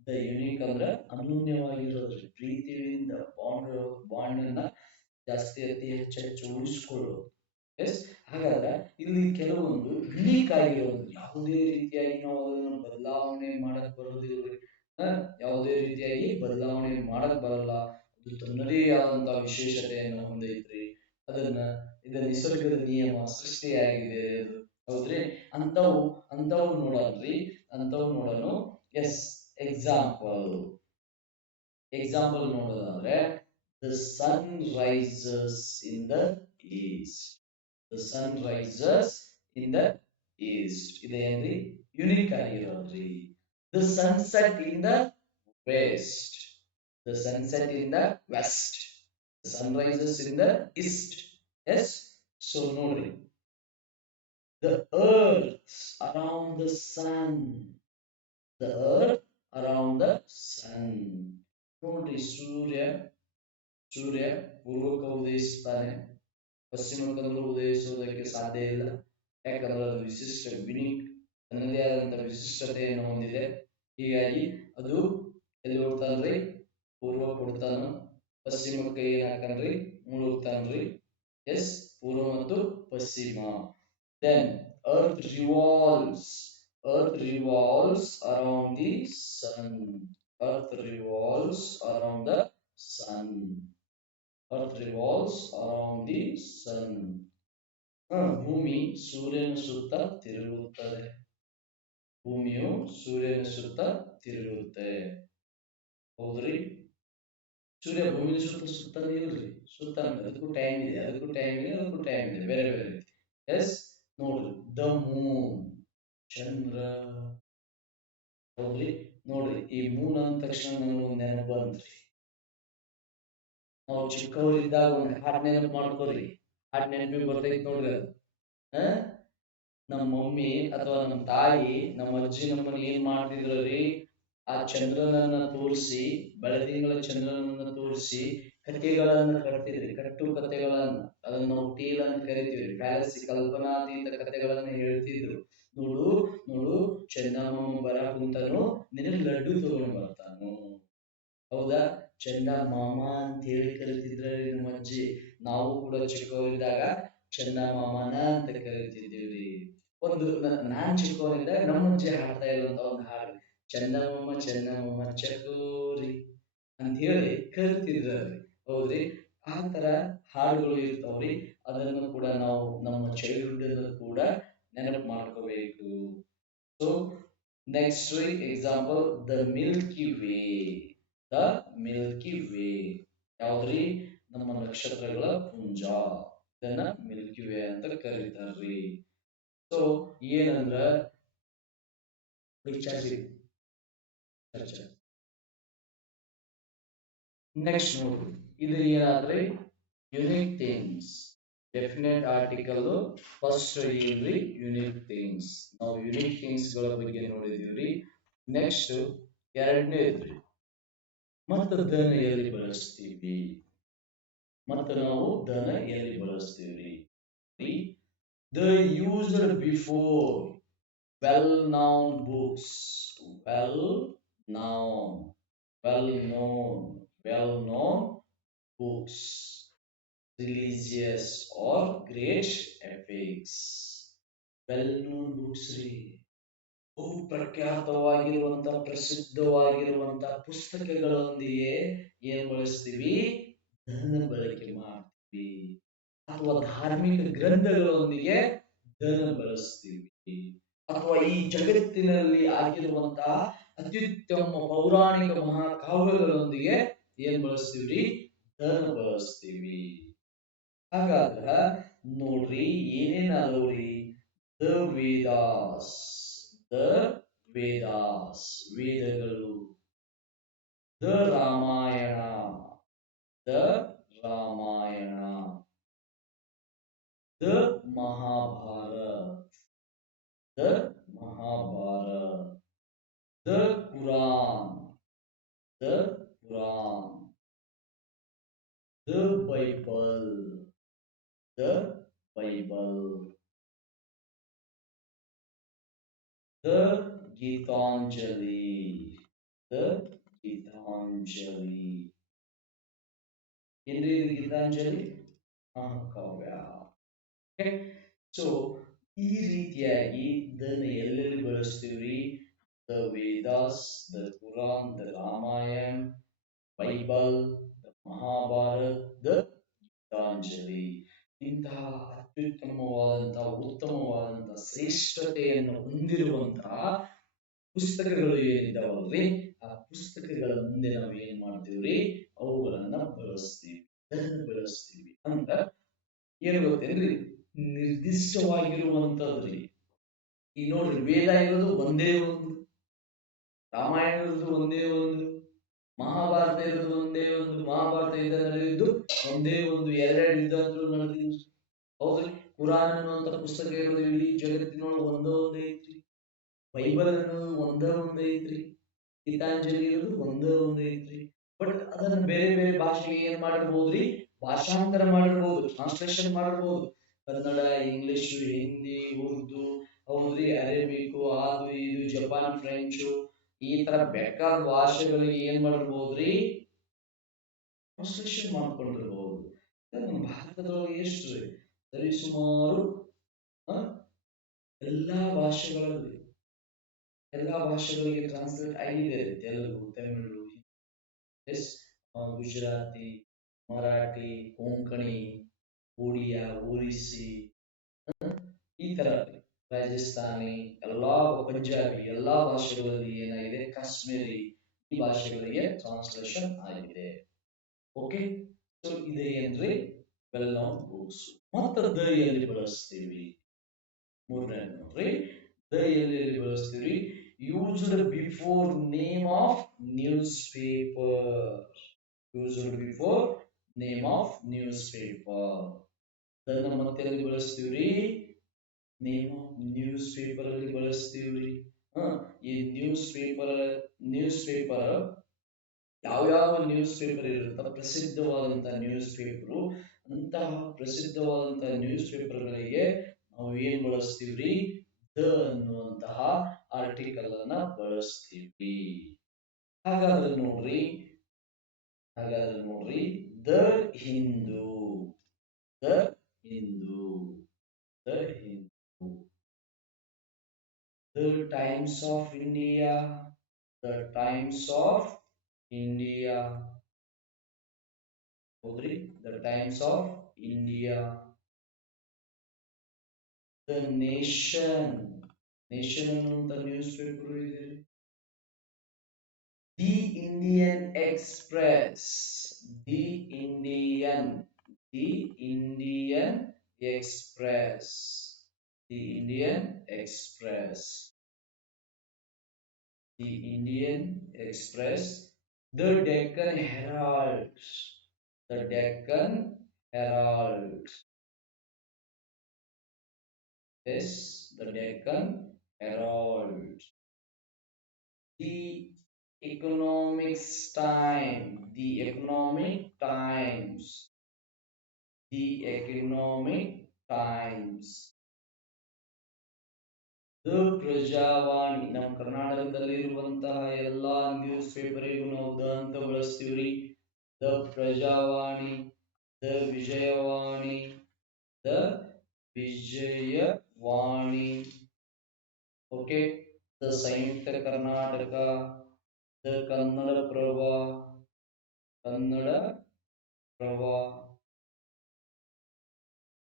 ದ ಯುನಿಕ್ ಅಂದ್ರೆ ಅನನ್ಯವಾಗಿರೋದ್ರಿ, ಪ್ರೀತಿಯಿಂದ ಬಾಂಡ್ ಅನ್ನ ಜಾಸ್ತಿ ಅತಿ ಹೆಚ್ಚು ಉಳಿಸ್ಕೊಳ್ಳೋದು. ಎಸ್, ಹಾಗಾದ್ರೆ ಇಲ್ಲಿ ಕೆಲವೊಂದು ಯುನಿಕ್ ಆಗಿರೋದು, ಯಾವುದೇ ರೀತಿಯಾಗಿ ನಾವು ಅದನ್ನು ಬದಲಾವಣೆ ಮಾಡಕ್ ಬರೋದಿಲ್ಲ, ಯಾವುದೇ ರೀತಿಯಾಗಿ ಬದಲಾವಣೆ ಮಾಡಕ್ ಬರಲ್ಲ. ಅದು ತನ್ನದೇ ಆದಂತಹ ವಿಶೇಷತೆಯನ್ನು ಹೊಂದೈತ್ರಿ. ಅದನ್ನ ಇದು ನಿಸರ್ಗದ ನಿಯಮ, ಸೃಷ್ಟಿಯಾಗಿದೆ ಅದು. ಹೌದ್ರಿ? ಅಂತವು ನೋಡಲ್ರಿ, ಅಂತವು ನೋಡೋಣ. ಎಸ್, ಎಕ್ಸಾಂಪಲ್ ನೋಡೋದಾದ್ರೆ, the sun rises in the east. The sun rises in the east ಇದೇನ್ರಿ? ಯುನಿಕ್ ಆಗಿರೋದ್ರಿ. The sunset in the west. The sunset in the west. The sun rises in the east. Yes, so ನೋಡ್ರಿ, the earth around the sun, the earth around the sun. ನೋಡ್ರಿ, ಸೂರ್ಯ ಪೂರ್ವಕ್ಕೆ ಉದಯಿಸ್ತಾನೆ, ಪಶ್ಚಿಮಕ್ಕಂದ್ರೂ ಉದಯಿಸುವುದಕ್ಕೆ ಸಾಧ್ಯ ಇಲ್ಲ. ಯಾಕಂದ್ರೆ ಅದು ವಿಶಿಷ್ಟ, ಯುನಿಕ್, ತನ್ನದೇ ಆದಂತ ವಿಶಿಷ್ಟತೆಯನ್ನು ಹೊಂದಿದೆ. ಹೀಗಾಗಿ ಅದು ಎಲ್ಲಿ ಹೋಗ್ತಾನ್ರಿ? ಪೂರ್ವ ಕೊಡ್ತಾನ, ಪಶ್ಚಿಮಕ್ಕೆ ಏನ್ ಹಾಕನ್ರಿ? ಮುಳುಗ್ತಾನ್ರಿ. ಎಸ್, ಪೂರ್ವ ಮತ್ತು ಪಶ್ಚಿಮ. Then earth revolves around the sun. Earth revolves around the sun. Earth revolves around the sun. ಭೂಮಿ ಸೂರ್ಯನ ಸುತ್ತ ತಿರುಗುತ್ತದೆ. ಭೂಮಿಯು ಸೂರ್ಯನ ಸುತ್ತ ತಿರುಗುತ್ತೆ. ಹೌದ್ರಿ? ಸೂರ್ಯ ಭೂಮಿಯ ಸುತ್ತಾನೆ ಇಲ್ರಿ, ಸುತ್ತಾನೆ. ಅದಕ್ಕೂ ಟೈಮ್ ಇದೆ, ಅದಕ್ಕೂ ಟೈಮ್ ಇದೆ, ಅದಕ್ಕೂ ಟೈಮ್ ಇದೆ, ಬೇರೆ ಬೇರೆ ರೀತಿ. ಎಸ್, ನೋಡ್ರಿ, ದ ಮೂನ್, ಚಂದ್ರ. ಹೌದ್ರಿ? ನೋಡ್ರಿ, ಈ ಮೂನ್ ಅಂದ ತಕ್ಷಣ ನನಗೊಂದು ನೆನಪು ಬಂತ್ರಿ. ನಾವು ಚಿಕ್ಕವರಿದ್ದಾಗ ಒಂದು ಹಾಡ್ ನೆನಪು ಮಾಡ್ಕೋರಿ, ಹಾಡ್ ನೆನಪಿ ಬರ್ತೈತಿ ನೋಡ್ರಿ. ಅದು ನಮ್ಮ ಮಮ್ಮಿ ಅಥವಾ ನಮ್ಮ ತಾಯಿ, ನಮ್ಮ ಅಜ್ಜಿ ನಮ್ಮನ್ನ ಏನ್ ಮಾಡ್ತಿದ್ರಿ? ಆ ಚಂದ್ರನನ್ನ ತೋರಿಸಿ, ಬೆಳದಿಂಗಳ ಚಂದ್ರನನ್ನ ತೋರಿಸಿ ಕಥೆಗಳನ್ನ ಕಟ್ತಿದ್ರಿ, ಕಟ್ಟು ಕಥೆಗಳನ್ನ. ಅದನ್ನ ನಾವು ಟೇಲ್ ಅಂತ ಕರಿತೀವಿ, ಫ್ಯಾಲಸಿ, ಕಲ್ಪನಾತೀತ ಕಥೆಗಳನ್ನ ಹೇಳ್ತಿದ್ರು. ನೋಡು ನೋಡು, ಚಂದಮಾಮ ಬರ ಕುಂತನು, ನಿನಗೆ ಲಡ್ಡು ತಗೊಂಡು ಬರ್ತಾನು. ಹೌದಾ? ಚಂದ ಮಾಮ ಅಂತ ಹೇಳಿ ಕರಿತಿದ್ರ ನಮ್ಮ ಅಜ್ಜಿ. ನಾವು ಕೂಡ ಚಿಕ್ಕವರಿದ್ದಾಗ ಚಂದ ಮಾಮನ ಅಂತ ಕರಿತಿದ್ದೀವ್ರಿ. ಒಂದು ನಾನ್ ಚಿಕ್ಕವರಿದ್ದಾಗ ನಮ್ಮ ಅಜ್ಜಿ ಹಾಡ್ತಾ ಇರುವಂತ ಒಂದು ಹಾಡು, ಚಂದ ಮಾಮ ಚಕೋರಿ, ಅಂತ ಹೇಳಿ ಕರಿತಿದ್ರಲ್ರಿ. ಹೌದ್ರಿ. ಆ ತರ ಹಾಡುಗಳು ಇರ್ತಾವ್ರಿ. ಅದನ್ನು ಕೂಡ ನಾವು ನಮ್ಮ ಚೈಲ್ಡ್ಹುಡ್ ಕೂಡ ನೆನಪು ಮಾಡ್ಕೋಬೇಕು. So next example the milky way. The milky way ಯಾವ್ದ್ರಿ? ನಮ್ಮ ನಕ್ಷತ್ರಗಳ ಪುಂಜ. ಇದನ್ನ ಮಿಲ್ಕಿ ವೇ ಅಂತ ಕರೀತಾರ್ರಿ. ಸೊ ಏನಂದ್ರ ವಿಚಾರಿಸಿ ಚರ್ಚೆ. ನೆಕ್ಸ್ಟ್ ನೋಡ್ರಿ, ಇದು ಏನಾದ್ರಿ? Unique things. Definite article first ಏನ್ರಿ? Unique things. ನಾವು ಯುನಿಕ್ ಥಿಂಗ್ಸ್ ಗಳ ಬಗ್ಗೆ ನೋಡಿದೀವ್ರಿ. ನೆಕ್ಸ್ಟ್ ಎರಡನೇ ಇದ್ರಿ, ಮತ್ತು ದನ ಎಲ್ಲಿ ಬಳಸ್ತೀವಿ? ಮತ್ತು ನಾವು ದನ ಎಲ್ಲಿ ಬಳಸ್ತೀವಿ? The used before well known books. well known well known books, religious or great epics. well known books ರೀ. ಬಹು ಪ್ರಖ್ಯಾತವಾಗಿರುವಂತಹ ಪ್ರಸಿದ್ಧವಾಗಿರುವಂತಹ ಪುಸ್ತಕಗಳೊಂದಿಗೆ ಏನ್ ಬಳಸ್ತೀವಿ? ಧನ ಬಳಕೆ ಮಾಡ್ತೀವಿ. ಅಥವಾ ಧಾರ್ಮಿಕ ಗ್ರಂಥಗಳೊಂದಿಗೆ ಧನ ಬಳಸ್ತೀವಿ. ಅಥವಾ ಈ ಜಗತ್ತಿನಲ್ಲಿ ಆಗಿರುವಂತಹ ಅತ್ಯುತ್ತಮ ಪೌರಾಣಿಕ ಮಹಾಕಾವ್ಯಗಳೊಂದಿಗೆ ಏನ್ ಬಳಸ್ತೀವ್ರಿ? ಧನ ಬಳಸ್ತೀವಿ. ಹಾಗಾದ್ರ ನೋಡ್ರಿ ಏನೇನ್ ಅದಾವ್ರಿ? ದ ವೇದಾಸ್. ದ ವೇದಾಸ್ ವೇದಗಳು. The Ramayana. The Ramayana. The Mahabharat. The Mahabharat. The Quran. The Quran. The Bible. The Bible. The Gitanjali. The Gitanjali. ಏನ್ರಿ ಇದು ಗೀತಾಂಜಲಿ? ಮಹಾಕಾವ್ಯ. ಸೊ ಈ ರೀತಿಯಾಗಿ ದನ ಎಲ್ಲೆಲ್ಲಿ ಬಳಸ್ತೀವ್ರಿ? The Vedas, the Quran, the Ramayana, Bible, the Mahabharat, the Gitanjali. ಇಂತಹ ಅತ್ಯುತ್ತಮವಾದಂತಹ ಉತ್ತಮವಾದಂತಹ ಶ್ರೇಷ್ಠತೆಯನ್ನು ಹೊಂದಿರುವಂತಹ ಪುಸ್ತಕಗಳು ಏನಿದಾವಲ್ರಿ, ಆ ಪುಸ್ತಕಗಳ ಮುಂದೆ ನಾವು ಏನ್ ಮಾಡ್ತೀವ್ರಿ? ಅವುಗಳನ್ನ ಬಳಸ್ತೀವಿ, ಅದನ್ನ ಬಳಸ್ತೀವಿ ಅಂತ. ಏನು ಗೊತ್ತೇನ್ರಿ? ನಿರ್ದಿಷ್ಟವಾಗಿರುವಂತದ್ರಿ. ಈಗ ನೋಡ್ರಿ, ವೇದ ಇರೋದು ಒಂದೇ ಒಂದು, ರಾಮಾಯಣ ಇರೋದು ಒಂದೇ ಒಂದು, ಮಹಾಭಾರತ ಇರೋದು ಒಂದೇ ಒಂದು. ಮಹಾಭಾರತ ಯುದ್ಧ ನಡೆದಿದ್ದು ಒಂದೇ ಒಂದು, ಎರಡೆರಡು ಯುದ್ಧ ಅಂತೂ ನಡೆದಿದ್ದು. ಹೌದ್ರಿ. ಕುರಾನ್ ಅನ್ನುವಂತ ಪುಸ್ತಕ ಇರೋದು ಇಡೀ ಜಗತ್ತಿನೊಳಗೆ ಒಂದೇ ಐತ್ರಿ. ಬೈಬಲ್ ಅನ್ನೋದು ಒಂದೇ ಐತ್ರಿ. ಗೀತಾಂಜಲಿ ಇರೋದು ಒಂದೇ ಐತ್ರಿ. ಬಟ್ ಅದನ್ನ ಬೇರೆ ಬೇರೆ ಭಾಷೆಗೆ ಏನ್ ಮಾಡಿರ್ಬೋದ್ರಿ? ಭಾಷಾಂತರ ಮಾಡಿರ್ಬೋದು, ಟ್ರಾನ್ಸ್ಲೇಷನ್ ಮಾಡಿರ್ಬೋದು. ಕನ್ನಡ, ಇಂಗ್ಲಿಷ್, ಹಿಂದಿ, ಉರ್ದು, ಹೌದ್ರಿ, ಅರೇಬಿಕ್, ಅದು ಇದು, ಜಪಾನ್, ಫ್ರೆಂಚು, ಈ ತರ ಬೇಕಾದ ಭಾಷೆಗಳಿಗೆ ಏನ್ ಮಾಡಿರ್ಬೋದ್ರಿ? ಟ್ರಾನ್ಸ್ಲೇಷನ್ ಮಾಡ್ಕೊಂಡಿರ್ಬೋದು. ನಮ್ಮ ಭಾರತದೊಳಗೆ ಎಷ್ಟು ಸರಿ ಸುಮಾರು ಆ, ಭಾಷೆಗಳಲ್ಲಿ ಎಲ್ಲಾ ಭಾಷೆಗಳಿಗೆ ಟ್ರಾನ್ಸ್ಲೇಟ್ ಆಗಿದೆ. ತೆಲುಗು, ತಮಿಳು, ಎಸ್, ಗುಜರಾತಿ, ಮರಾಠಿ, ಕೊಂಕಣಿ, ಒಡಿಯಾ, ಒರಿಸ್ಸಿ, ಈ ತರ ರಾಜಸ್ಥಾನಿ, ಎಲ್ಲಾ ಪಂಜಾಬಿ, ಎಲ್ಲಾ ಭಾಷೆಗಳಲ್ಲಿ ಏನಾಗಿದೆ? ಕಾಶ್ಮೀರಿ, ಈ ಭಾಷೆಗಳಿಗೆ ಟ್ರಾನ್ಸ್ಲೇಷನ್ ಆಗಿದೆ. ಓಕೆ. ಸೊ ಇದು ಏನ್ರಿ? Well known books. ಮತ್ತ ದ ಎಲ್ಲಿ ಬಳಸ್ತೀವಿ? ಮೂರನೇ ನೋಡ್ರಿ, ದ ಎಲ್ಲಿ ಬಳಸ್ತೀವಿ? Used before name of news paper. Used before name of news paper. ಅದನ್ನ ಮತ್ತೆ ಎಲ್ಲಿ ಬಳಸ್ತೀವ್ರಿ? ನೇಮ್ ಆಫ್ ನ್ಯೂಸ್ ಪೇಪರ್ ಅಲ್ಲಿ ಬಳಸ್ತೀವ್ರಿ. ಹ, ಈ ನ್ಯೂಸ್ ಪೇಪರ್ ಯಾವ್ಯಾವ ನ್ಯೂಸ್ ಪೇಪರ್ ಇರುತ್ತ, ಪ್ರಸಿದ್ಧವಾದಂತಹ ನ್ಯೂಸ್ ಪೇಪರು, ಅಂತಹ ಪ್ರಸಿದ್ಧವಾದಂತಹ ನ್ಯೂಸ್ ಪೇಪರ್ಗಳಿಗೆ ನಾವು ಏನ್ ಬಳಸ್ತೀವ್ರಿ? ದ ಅನ್ನುವಂತಹ ಆರ್ಟಿಕಲ್ ಅನ್ನ ಬಳಸ್ತೀವಿ. ಹಾಗಾದ್ರೆ ನೋಡ್ರಿ, the Hindu. The Hindu. The Hindu. The times of India. The times of India. ಹೌದ್ರಿ, the Times of India. The Nation. Nation ಅನ್ನುವಂತ ನ್ಯೂಸ್ ಪೇಪರ್ ಇದೆ. The Indian Express. The Indian. The Indian Express. The Indian Express. The Indian Express. The Deccan Herald. The Deccan Herald. Yes, the Deccan Herald. The Economics Time. The Economic Times. The Economic Times. The Prajavani. ನಮ್ಮ ಕರ್ನಾಟಕದಲ್ಲಿರುವಂತಹ ಎಲ್ಲಾ news ಪೇಪರಿಗೂ ನಾವು the ಅಂತ ಬಳಸ್ತೀವ್ರಿ. The Prajavani, the Vijayavani, the Vijayavani. Okay, the Samyukta Karnataka, the Kannada Prabha, Kannada Prabha,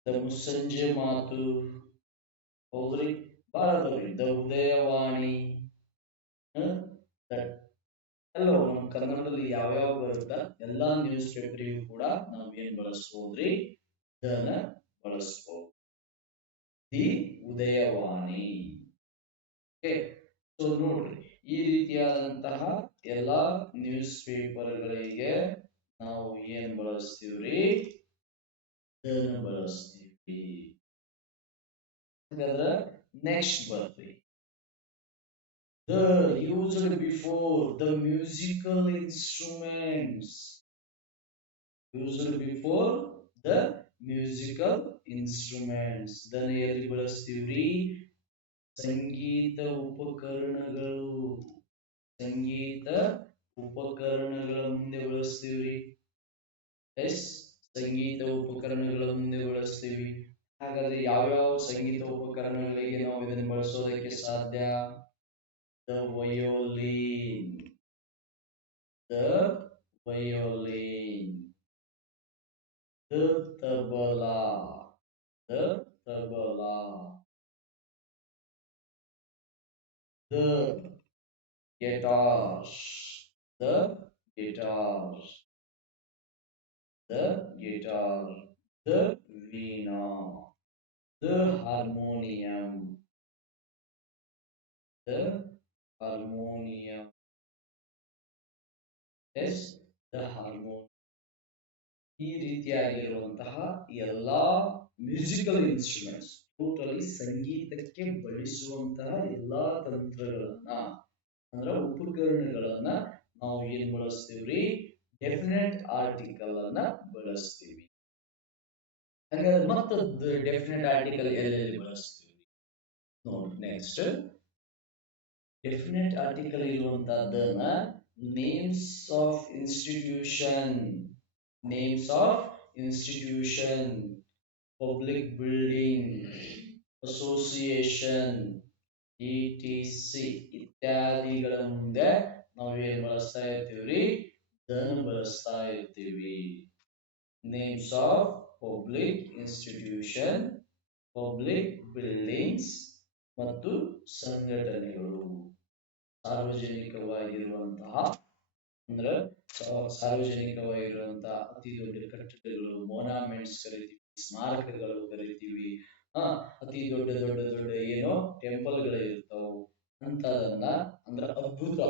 the Mussanje Maatu. ಹೌದ್ರಿ, ಬಾಳ ಅದಾವ್ರಿ. ದ ಉದಯವಾಣಿ. ಎಲ್ಲವೂ ನಮ್ಮ ಕನ್ನಡದಲ್ಲಿ ಯಾವ್ಯಾವ ಬರುತ್ತ ಎಲ್ಲಾ ನ್ಯೂಸ್ ಪೇಪರಿಗೂ ಕೂಡ ನಾವು ಏನ್ ಬಳಸ್ಬೋದ್ರಿ, ದನ ಬಳಸ್ಬೋದು. ದಿ ಉದಯವಾಣಿ. ಓಕೆ, ಸೊ ನೋಡ್ರಿ, ಈ ರೀತಿಯಾದಂತಹ ಎಲ್ಲಾ ನ್ಯೂಸ್ ಪೇಪರ್ಗಳಿಗೆ ನಾವು ಏನ್ ಬಳಸ್ತೀವ್ರಿ, ದನ ಬಳಸ್ತೀವಿ. ಹಾಗಾದ್ರೆ ನೆಕ್ಸ್ಟ್ ಬರ್ರಿ. The used before, the musical instruments. Used before the musical instruments. ದನ ಎಲ್ಲಿ ಬಳಸ್ತೀವ್ರಿ, ಸಂಗೀತ ಉಪಕರಣಗಳು. ಸಂಗೀತ ಉಪಕರಣಗಳ ಮುಂದೆ ಬಳಸ್ತೀವ್ರಿ. ಎಸ್, ಸಂಗೀತ ಉಪಕರಣಗಳ ಮುಂದೆ ಬಳಸ್ತೀವಿ. ಹಾಗಾದ್ರೆ ಯಾವ್ಯಾವ ಸಂಗೀತ ಉಪಕರಣಗಳಿಗೆ ನಾವು ಇದನ್ನು ಬಳಸೋದಕ್ಕೆ ಸಾಧ್ಯ? The violin. The violin. The tabla. The tabla. The guitar. The guitar. The guitar. The veena. The harmonium. The harmonium. Yes, the harmonium. ಈ ರೀತಿಯಾಗಿರುವಂತಹ ಎಲ್ಲಾ ಮ್ಯೂಸಿಕಲ್ ಇನ್ಸ್ಟ್ರೂಮೆಂಟ್ಸ್, ಟೋಟಲಿ ಸಂಗೀತಕ್ಕೆ ಬಳಸುವಂತಹ ಎಲ್ಲಾ ತಂತ್ರಗಳನ್ನ ಅಂದ್ರೆ ಉಪಕರಣಗಳನ್ನ ನಾವು ಏನ್ ಬಳಸ್ತೀವ್ರಿ, ಡೆಫಿನೆಟ್ ಆರ್ಟಿಕಲ್ ಅನ್ನ ಬಳಸ್ತೀವಿ. ಹಾಗಾದ್ರೆ ಮತ್ತದ ಡೆಫಿನೆಟ್ ಆರ್ಟಿಕಲ್ ಎಲ್ಲೆಲ್ಲಿ ಬಳಸ್ತೀವಿ ನೋಡಿ. ನೆಕ್ಸ್ಟ್ ಡೆಫಿನೆಟ್ ಆರ್ಟಿಕಲ್ ಇರುವಂತಹದ್ದನ್ನ names of institution. Names of institution, public building, association, etc. ಇತ್ಯಾದಿಗಳ ಮುಂದೆ ನಾವು ಏನ್ ಬಳಸ್ತಾ ಇರ್ತೀವ್ರಿ, ದನ ಬಳಸ್ತಾ ಇರ್ತೀವಿ. Names of public institution, public buildings ಮತ್ತು ಸಂಘಟನೆಗಳು. ಸಾರ್ವಜನಿಕವಾಗಿರುವಂತಹ ಅಂದ್ರೆ ಸಾರ್ವಜನಿಕವಾಗಿರುವಂತಹ ಅತಿ ದೊಡ್ಡ ಕಟ್ಟಡಗಳು, ಮೊನಾಮೆಂಟ್ಸ್ ಕರಿತೀವಿ, ಸ್ಮಾರಕಗಳು ಕರಿತೀವಿ. ಅತಿ ದೊಡ್ಡ ದೊಡ್ಡ ದೊಡ್ಡ ಏನೋ ಟೆಂಪಲ್ಗಳು ಇರ್ತಾವ. ಅಂತದನ್ನ ಅಂದ್ರೆ ಅದ್ಭುತ,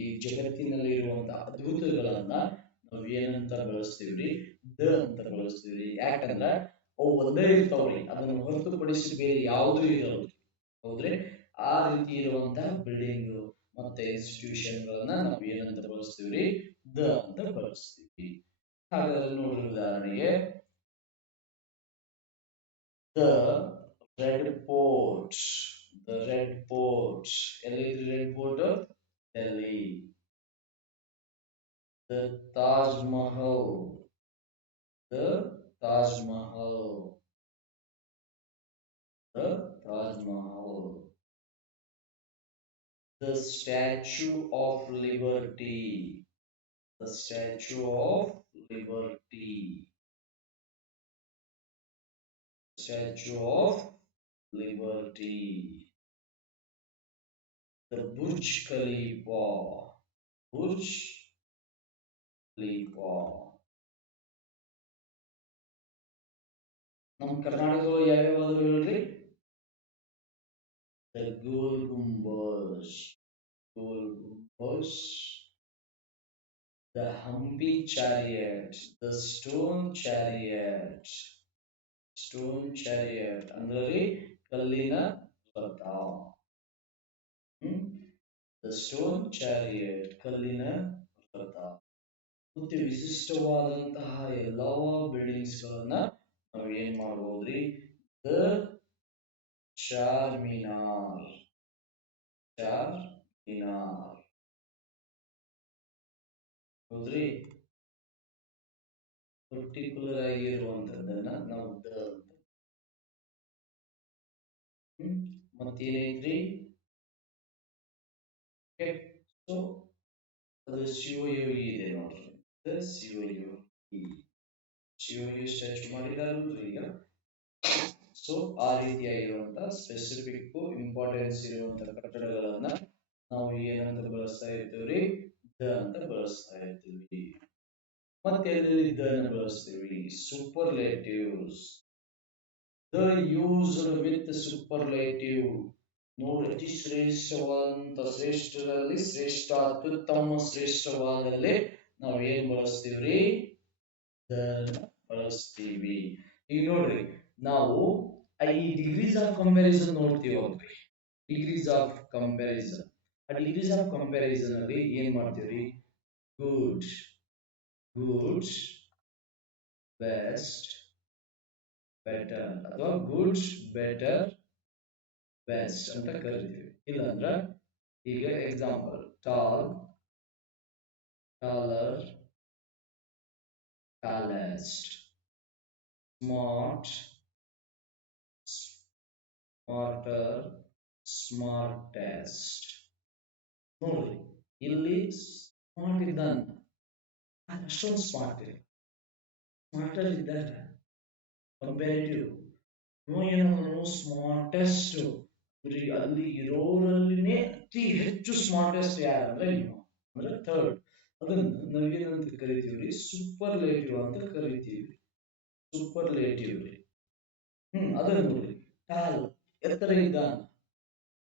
ಈ ಜಗತ್ತಿನಲ್ಲಿ ಇರುವಂತಹ ಅದ್ಭುತಗಳನ್ನ ನಾವು ಏನಂತ ಬಳಸ್ತೀವ್ರಿ, ದ ಅಂತ ಬಳಸ್ತೀವ್ರಿ. ಯಾಕಂದ್ರ ಅವು ಒಂದೇ ಇರ್ತಾವ್ರಿ, ಅದನ್ನು ಹೊರತುಪಡಿಸಿ ಬೇರೆ ಯಾವ್ದು ಇರಲ್ಲ. ಹೌದ್ರಿ, ಆ ರೀತಿ ಇರುವಂತಹ ಬಿಲ್ಡಿಂಗ್ ಮತ್ತೆ ಇನ್ಸ್ಟಿಟ್ಯೂಷನ್ ಗಳನ್ನ ನಾವು ಏನಂತ ಬಳಸ್ತೀವ್ರಿ, ದ ಅಂತ ಬಳಸ್ತೀವಿ. ಹಾಗಾದ್ರೆ ನೋಡ್ರಿ, ಉದಾಹರಣೆಗೆ the Red Fort. The Red Fort ಎಲ್ಲಿ? Red Fort Delhi. The Taj Mahal. The Taj Mahal. The Taj Mahal. The Statue of Liberty. The Statue of Liberty. Statue of Liberty. The Burj Khalifa. Burj Khalifa. ನಮ್ಮ ಕರ್ನಾಟಕದೊಳಗೆ ಯಾವ್ಯಾವ ಅದಾವ ಹೇಳ್ರಿ? The Gol Gumbaz. Gol Gumbaz. The Humpy Chariot. The Stone Chariot. Stone Chariot. ಅಂದ್ರೆ ಕಲ್ಲಿನ ರಥ. The Stone Chariot. ಕಲ್ಲಿನ ರಥ. ಮತ್ತೆ ವಿಶಿಷ್ಟವಾದಂತಹ ಎಲ್ಲವ ಬಿಲ್ಡಿಂಗ್ಸ್ ಗಳನ್ನ ನಾವು ಏನ್ ಮಾಡಬಹುದ್ರಿ? ದ ಚಾರ್ಮಿನಾರ್. ಚಾರ್ಮಿನಾರ್. ಹೌದ್ರಿ? ಪರ್ಟಿಕ್ಯುಲರ್ ಆಗಿರುವಂತದ್ದನ್ನ ನಾವು ದ ಅಂತ. ಮತ್ತೇನೈತ್ರಿ? ಸೊ ಅದು ಶಿವಯೋಗಿ ಇದೆ ನೋಡ್ರಿ. ದ ಶಿವಯೋಗಿ. ಶಿವಯೋಗಿ ಸ್ಟ್ಯಾಚು ಮಾಡಿದಾರಲ್ರಿ ಈಗ. ಸೊ ಆ ರೀತಿಯಾಗಿರುವಂತಹ ಸ್ಪೆಸಿಫಿಕ್ ಇಂಪಾರ್ಟೆನ್ಸ್ ಇರುವಂತಹ ಕಟ್ಟಡಗಳನ್ನ ನಾವು ಏನಂತ ಬಳಸ್ತಾ ಇರ್ತೀವ್ರಿ? ದ ಅಂತ ಬಳಸ್ತಾ ಇರ್ತೀವಿ. ಮತ್ತೆ ಎಲ್ಲಿ ದ ಅನ್ನ ಬಳಸ್ತೀವಿ? Superlatives. The used with superlative. ನೋಡಿ, ಅತಿ ಶ್ರೇಷ್ಠವಾದಂತ ಶ್ರೇಷ್ಠರಲ್ಲಿ ಶ್ರೇಷ್ಠ, ಅತ್ಯುತ್ತಮ ಶ್ರೇಷ್ಠವಾದಲ್ಲಿ ನಾವು ಏನ್ ಬಳಸ್ತೀವ್ರಿ? ದ ಬಳಸ್ತೀವಿ. ಈಗ ನೋಡ್ರಿ, ನಾವು ಈ ಡಿಗ್ರೀಸ್ ಆಫ್ ಕಂಪ್ಯಾರಿಸನ್ ನೋಡ್ತೀವಲ್ರಿ. Degrees of comparison. ಆ ಡಿಗ್ರೀಸ್ ಆಫ್ ಕಂಪ್ಯಾರಿಸನ್ ಅಲ್ಲಿ ಏನ್ ಮಾಡ್ತೀವ್ರಿ? ಗುಡ್, ಗುಡ್, ಬೆಸ್ಟ್, ಬೆಟರ್ ಅಥವಾ ಗುಡ್, ಬೆಟರ್, ಬೆಸ್ಟ್ ಅಂತ ಕರಿತೀವಿ. ಇಲ್ಲಾಂದ್ರ ಈಗ example tall, taller, tallest, smart, smarter, smartest. ನೋಡ್ರಿ, ಇಲ್ಲಿ ಸ್ಮಾರ್ಟ್ ಇದ್ದಾನ, ಅಷ್ಟೊಂದು ಸ್ಮಾರ್ಟ್ ಇದೆ. ಸ್ಮಾರ್ಟರ್ ಇದ್ದಾರೆ ಕಂಪೇರಿಟಿವ್. ಏನೋ ಸ್ಮಾರ್ಟೆಸ್ಟ್ ಅಲ್ಲಿ ಇರೋರಲ್ಲಿನೇ ಅತಿ ಹೆಚ್ಚು ಸ್ಮಾರ್ಟೆಸ್ಟ್ ಯಾರಂದ್ರೆ ನೀವು, ಅಂದ್ರೆ ಥರ್ಡ್. ಅದನ್ನ ನಾವೇನಂತ ಕರಿತೀವ್ರಿ? ಸೂಪರ್ಲೇಟಿವ್ ಅಂತ ಕರಿತೀವಿ. ಸೂಪರ್ಲೇಟಿವ್ ರೀ. ಅದನ್ನ ನೋಡಿ, ಟಾಲ್ ಎತ್ತರ ಇದ್ದಾನ,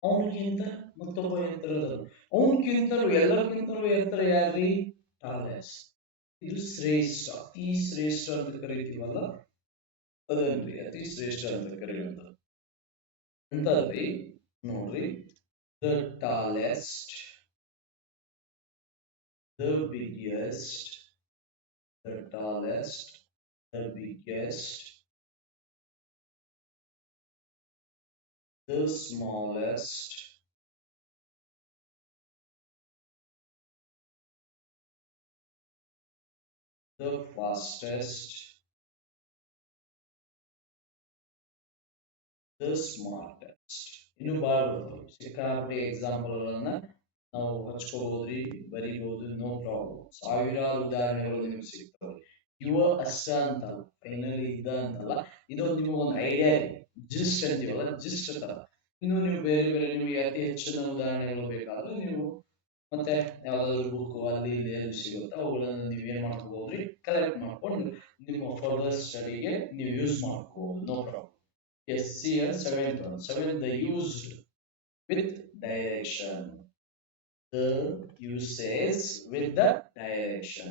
ಅವನಿಗಿಂತ ಮತ್ತೊಬ್ಬ ಎತ್ತರ, ಅವನಿಗಿಂತಲೂ ಎಲ್ಲರಿಗಿಂತಲೂ ಎತ್ತರ ಯಾರ್ರಿ? ಟಾಲೆಸ್ಟ್. ಇದು ಶ್ರೇಷ್ಠ, ಅತಿ ಶ್ರೇಷ್ಠ ಅಂತ ಕರಿತೀವಲ್ಲ, ಅದನ್ರಿ ಅತಿ ಶ್ರೇಷ್ಠ ಅಂತ ಕರೆಯುವಂತ ಅಂತಲ್ರಿ. ನೋಡ್ರಿ, the tallest, the biggest, the tallest, the biggest, the smallest, the fastest, the smartest. ಇನ್ನು ಬಾಳ ಬರ್ತಾವ. ಸಿಕ್ಕಾಪಟ್ಟೆ ಎಕ್ಸಾಂಪಲ್ ಗಳನ್ನ ನಾವು ಹಚ್ಕೋಬಹುದ್ರಿ, ಬರೀಬಹುದು, ನೋ ಪ್ರಾಬ್ಲಮ್. ಸಾವಿರಾರು ಉದಾಹರಣೆಗಳು ನಿಮ್ಗೆ ಸಿಗ್ತವೆ. ಇವ ಅಷ್ಟ ಅಂತಲ್ಲ, ಫೈನಲಿ ಇದ ಅಂತಲ್ಲ, ಇದೊಂದು ನಿಮಗೊಂದು ಐಡಿಯಾ ಇದೆ. ಜಿಸ್ಟ್ ಅಂತೀವಲ್ಲ, ಜಿಸ್ಟ್ ತರ. ಇನ್ನು ನೀವು ಬೇರೆ ಬೇರೆ ನಿಮಗೆ ಅತಿ ಹೆಚ್ಚಿನ ಉದಾಹರಣೆಗಳು ಬೇಕಾದ್ರೆ ನೀವು ಮತ್ತೆ ಯಾವ್ದಾದ್ರು ಬುಕ್ ಅಲ್ಲಿ ಇಲ್ಲಿ ಎಲ್ಲಿ ಸಿಗುತ್ತೆ ಅವುಗಳನ್ನ ನೀವೇನ್ ಮಾಡ್ಕೋಬಹುದ್ರಿ? ಕಲೆಕ್ಟ್ ಮಾಡ್ಕೊಂಡು ನಿಮ್ಮ ಫರ್ದರ್ ಸ್ಟಡಿಗೆ ನೀವು ಯೂಸ್ ಮಾಡ್ಕೋಬಹುದು. No problem. Yes see and seventh one. Seventh, the used with direction. The usage with the direction.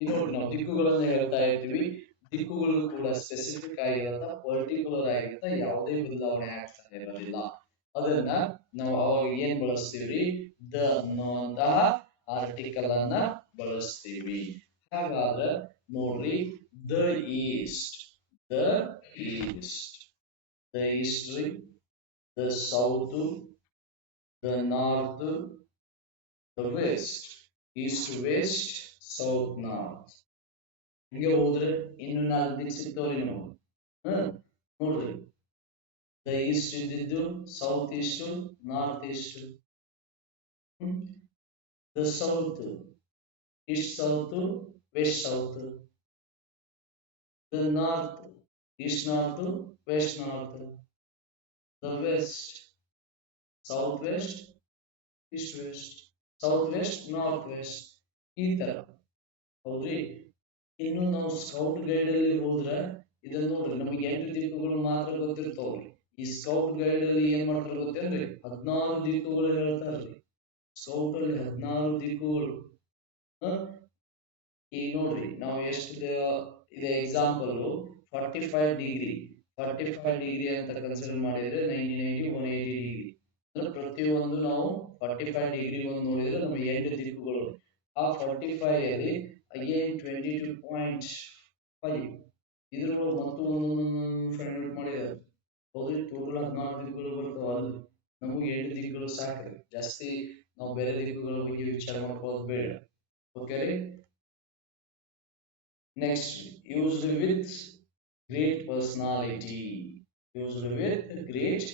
ಇದು ನೋಡಿ, ನಾವು ದಿಕ್ಕುಗಳನ್ನು ಹೇಳ್ತಾ ಇರ್ತೀವಿ. ದಿಕ್ಕುಗಳು ಕೂಡ ಸ್ಪೆಸಿಫಿಕ್ ಆಗಿರತ್ತ, ಪರ್ಟಿಕ್ಯುಲರ್ ಆಗಿರತ್ತ, ಯಾವುದೇ ಬದಲಾವಣೆ ಆಗ್ತಾ ಇರೋದಿಲ್ಲ. ಅದನ್ನ ನಾವು ಅವಾಗ ಏನ್ ಬಳಸ್ತೀವಿ? ದ ಅನ್ನುವಂತಹ ಆರ್ಟಿಕಲ್ ಅನ್ನ ಬಳಸ್ತೀವಿ. ಹಾಗಾದ್ರೆ ನೋಡ್ರಿ, the east, the east, the east ರೀ, the south, the north, the west, east west, south north. ಹಿಂಗೆ ಹೋದ್ರೆ ಇನ್ನು 4 ದಿಕ್ಕು ಸಿಗ್ತಾವ್ರಿ ನಾವು. ನೋಡ್ರಿ, ದ ಈಸ್ಟ್ ಇದ್ದಿದ್ದು south east, north east, the south east south, west south, the north, east north, west north, the west, south west, east west, south west, north west, ಈ ತರ. ಹೌದ್ರಿ. ಇನ್ನು ನಾವು ಸ್ಕೌಟ್ ಗೈಡ್ ಅಲ್ಲಿ ಹೋದ್ರ ಇದನ್ನ ನೋಡ್ರಿ, ನಮಗೆ 8 ದಿಕ್ಕುಗಳು ಮಾತ್ರ ಗೊತ್ತಿರ್ತಾವ್ರಿ. ಈ ಸ್ಕೌಟ್ ಗೈಡ್ ಅಲ್ಲಿ ಏನ್ ಮಾಡ್ತಾರೆ ಗೊತ್ತೇನ್ರಿ, 16 ದಿಕ್ಕುಗಳು ಹೇಳ್ತಾರ್ರಿ. ಸ್ಕೌಟ್ ಅಲ್ಲಿ 16 ದಿಕ್ಕುಗಳು. ಹ? ಈಗ ನೋಡ್ರಿ, ನಾವು ಎಷ್ಟು ಇದೆ ಎಕ್ಸಾಂಪಲ್, 45 ಡಿಗ್ರಿ, 45 ಡಿಗ್ರಿ ಅಂತ ಕನ್ಸಿಡರ್ ಮಾಡಿದ್ರೆ 90 180 ಡಿಗ್ರಿ. ಅಂದ್ರೆ ಪ್ರತಿಯೊಂದು ನಾವು 45 ಡಿಗ್ರಿ ಒಂದು ನೋಡಿದ್ರೆ ನಮಗೆ 8 ದಿಕ್ಕುಗಳು. ಆ 45 ಅಲ್ಲಿ ಅಗೇನ್ 22.5 ಇದ್ರೊಳಗೆ ಮತ್ತು ಒಂದೊಂದು ಫೈಂಡ್ ಔಟ್ ಮಾಡಿದ್ದಾರೆ. ಹೌದ್ರಿ, ಟೋಟಲ್ 14 ದಿಕ್ಕುಗಳು ಬರ್ತಾವ. ಅಲ್ಲಿ ನಮಗೆ 8 ದಿಕ್ಕುಗಳು ಸಾಕ್ರಿ, ಜಾಸ್ತಿ ನಾವು ಬೇರೆ ದಿಕ್ಕುಗಳ ಬಗ್ಗೆ ವಿಚಾರ ಮಾಡ್ಕೊಳ್ಳೋದು ಬೇಡ. ಓಕೆ ರೀ. Next, used with great personality. Used with great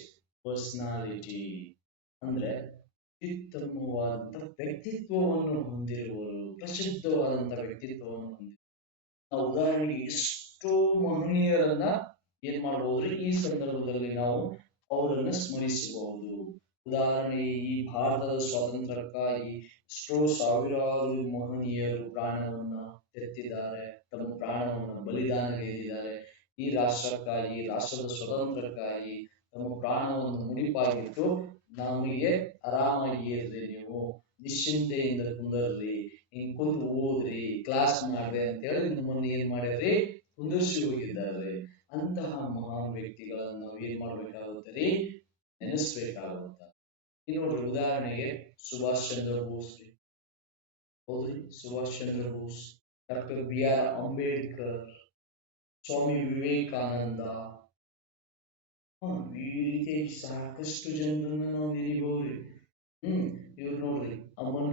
personality ಅಂದ್ರೆ ಅತ್ಯುತ್ತಮವಾದಂತ ವ್ಯಕ್ತಿತ್ವವನ್ನು ಹೊಂದಿರುವವರು, ಪ್ರಸಿದ್ಧವಾದಂತ ವ್ಯಕ್ತಿತ್ವವನ್ನು ಹೊಂದಿರುವರು. ನಾವು ಉದಾಹರಣೆಗೆ ಎಷ್ಟೋ ಮಹನೀಯರನ್ನ ಏನ್ ಮಾಡಬಹುದ್ರಿ, ಈ ಸಂದರ್ಭದಲ್ಲಿ ನಾವು ಅವರನ್ನ ಸ್ಮರಿಸಬಹುದು. ಉದಾಹರಣೆ, ಈ ಭಾರತದ ಸ್ವಾತಂತ್ರ್ಯಕ್ಕಾಗಿ ಎಷ್ಟೋ ಸಾವಿರಾರು ಮಹನೀಯರು ಪ್ರಾಣವನ್ನ ತೆತ್ತಿದ್ದಾರೆ, ತಮ್ಮ ಪ್ರಾಣವನ್ನು ಬಲಿದಾನಗೈದಿದ್ದಾರೆ. ಈ ರಾಷ್ಟ್ರಕ್ಕಾಗಿ, ರಾಷ್ಟ್ರದ ಸ್ವಾತಂತ್ರ್ಯಕ್ಕಾಗಿ ತಮ್ಮ ಪ್ರಾಣವನ್ನು ಮುಡಿಪಾಗಿಟ್ಟು ನಮಗೆ ಆರಾಮಾಗಿ ಇರ್ರಿ, ನೀವು ನಿಶ್ಚಿಂತೆಯಿಂದ ಕುಂದರ್ರಿ, ಹಿಂಗ್ ಕುಂತು ಓದ್ರಿ, ಕ್ಲಾಸ್ ಮಾಡ್ರಿ ಅಂತ ಹೇಳಿ ನಮ್ಮನ್ನು ಏನ್ ಮಾಡಿದ್ರಿ, ಕುಂದರ್ಸಿ ಹೋಗಿದ್ದಾರೆ. ಅಂತಹ ಮಹಾನ್ ವ್ಯಕ್ತಿಗಳನ್ನ ನಾವು ಏನ್ ಮಾಡ್ಬೇಕಾಗುತ್ತೆ ರೀ, ನೆನೆಸ್ಬೇಕಾಗುತ್ತ. ಇಲ್ಲಿ ನೋಡ್ರಿ, ಉದಾಹರಣೆಗೆ ಸುಭಾಷ್ ಚಂದ್ರ ಬೋಸ್ ರೀ. ಹೌದ್ರಿ, ಸುಭಾಷ್ ಚಂದ್ರ ಬೋಸ್, ಡಾಕ್ಟರ್ BR ಅಂಬೇಡ್ಕರ್, ಸ್ವಾಮಿ ವಿವೇಕಾನಂದ. ಈ ರೀತಿ ಸಾಕಷ್ಟು ಜನರನ್ನ ನಾವು ನೆನೆಯಬಹುದ್ರಿ. ಇವ್ರು ನೋಡ್ರಿ, ಅಮೋನ್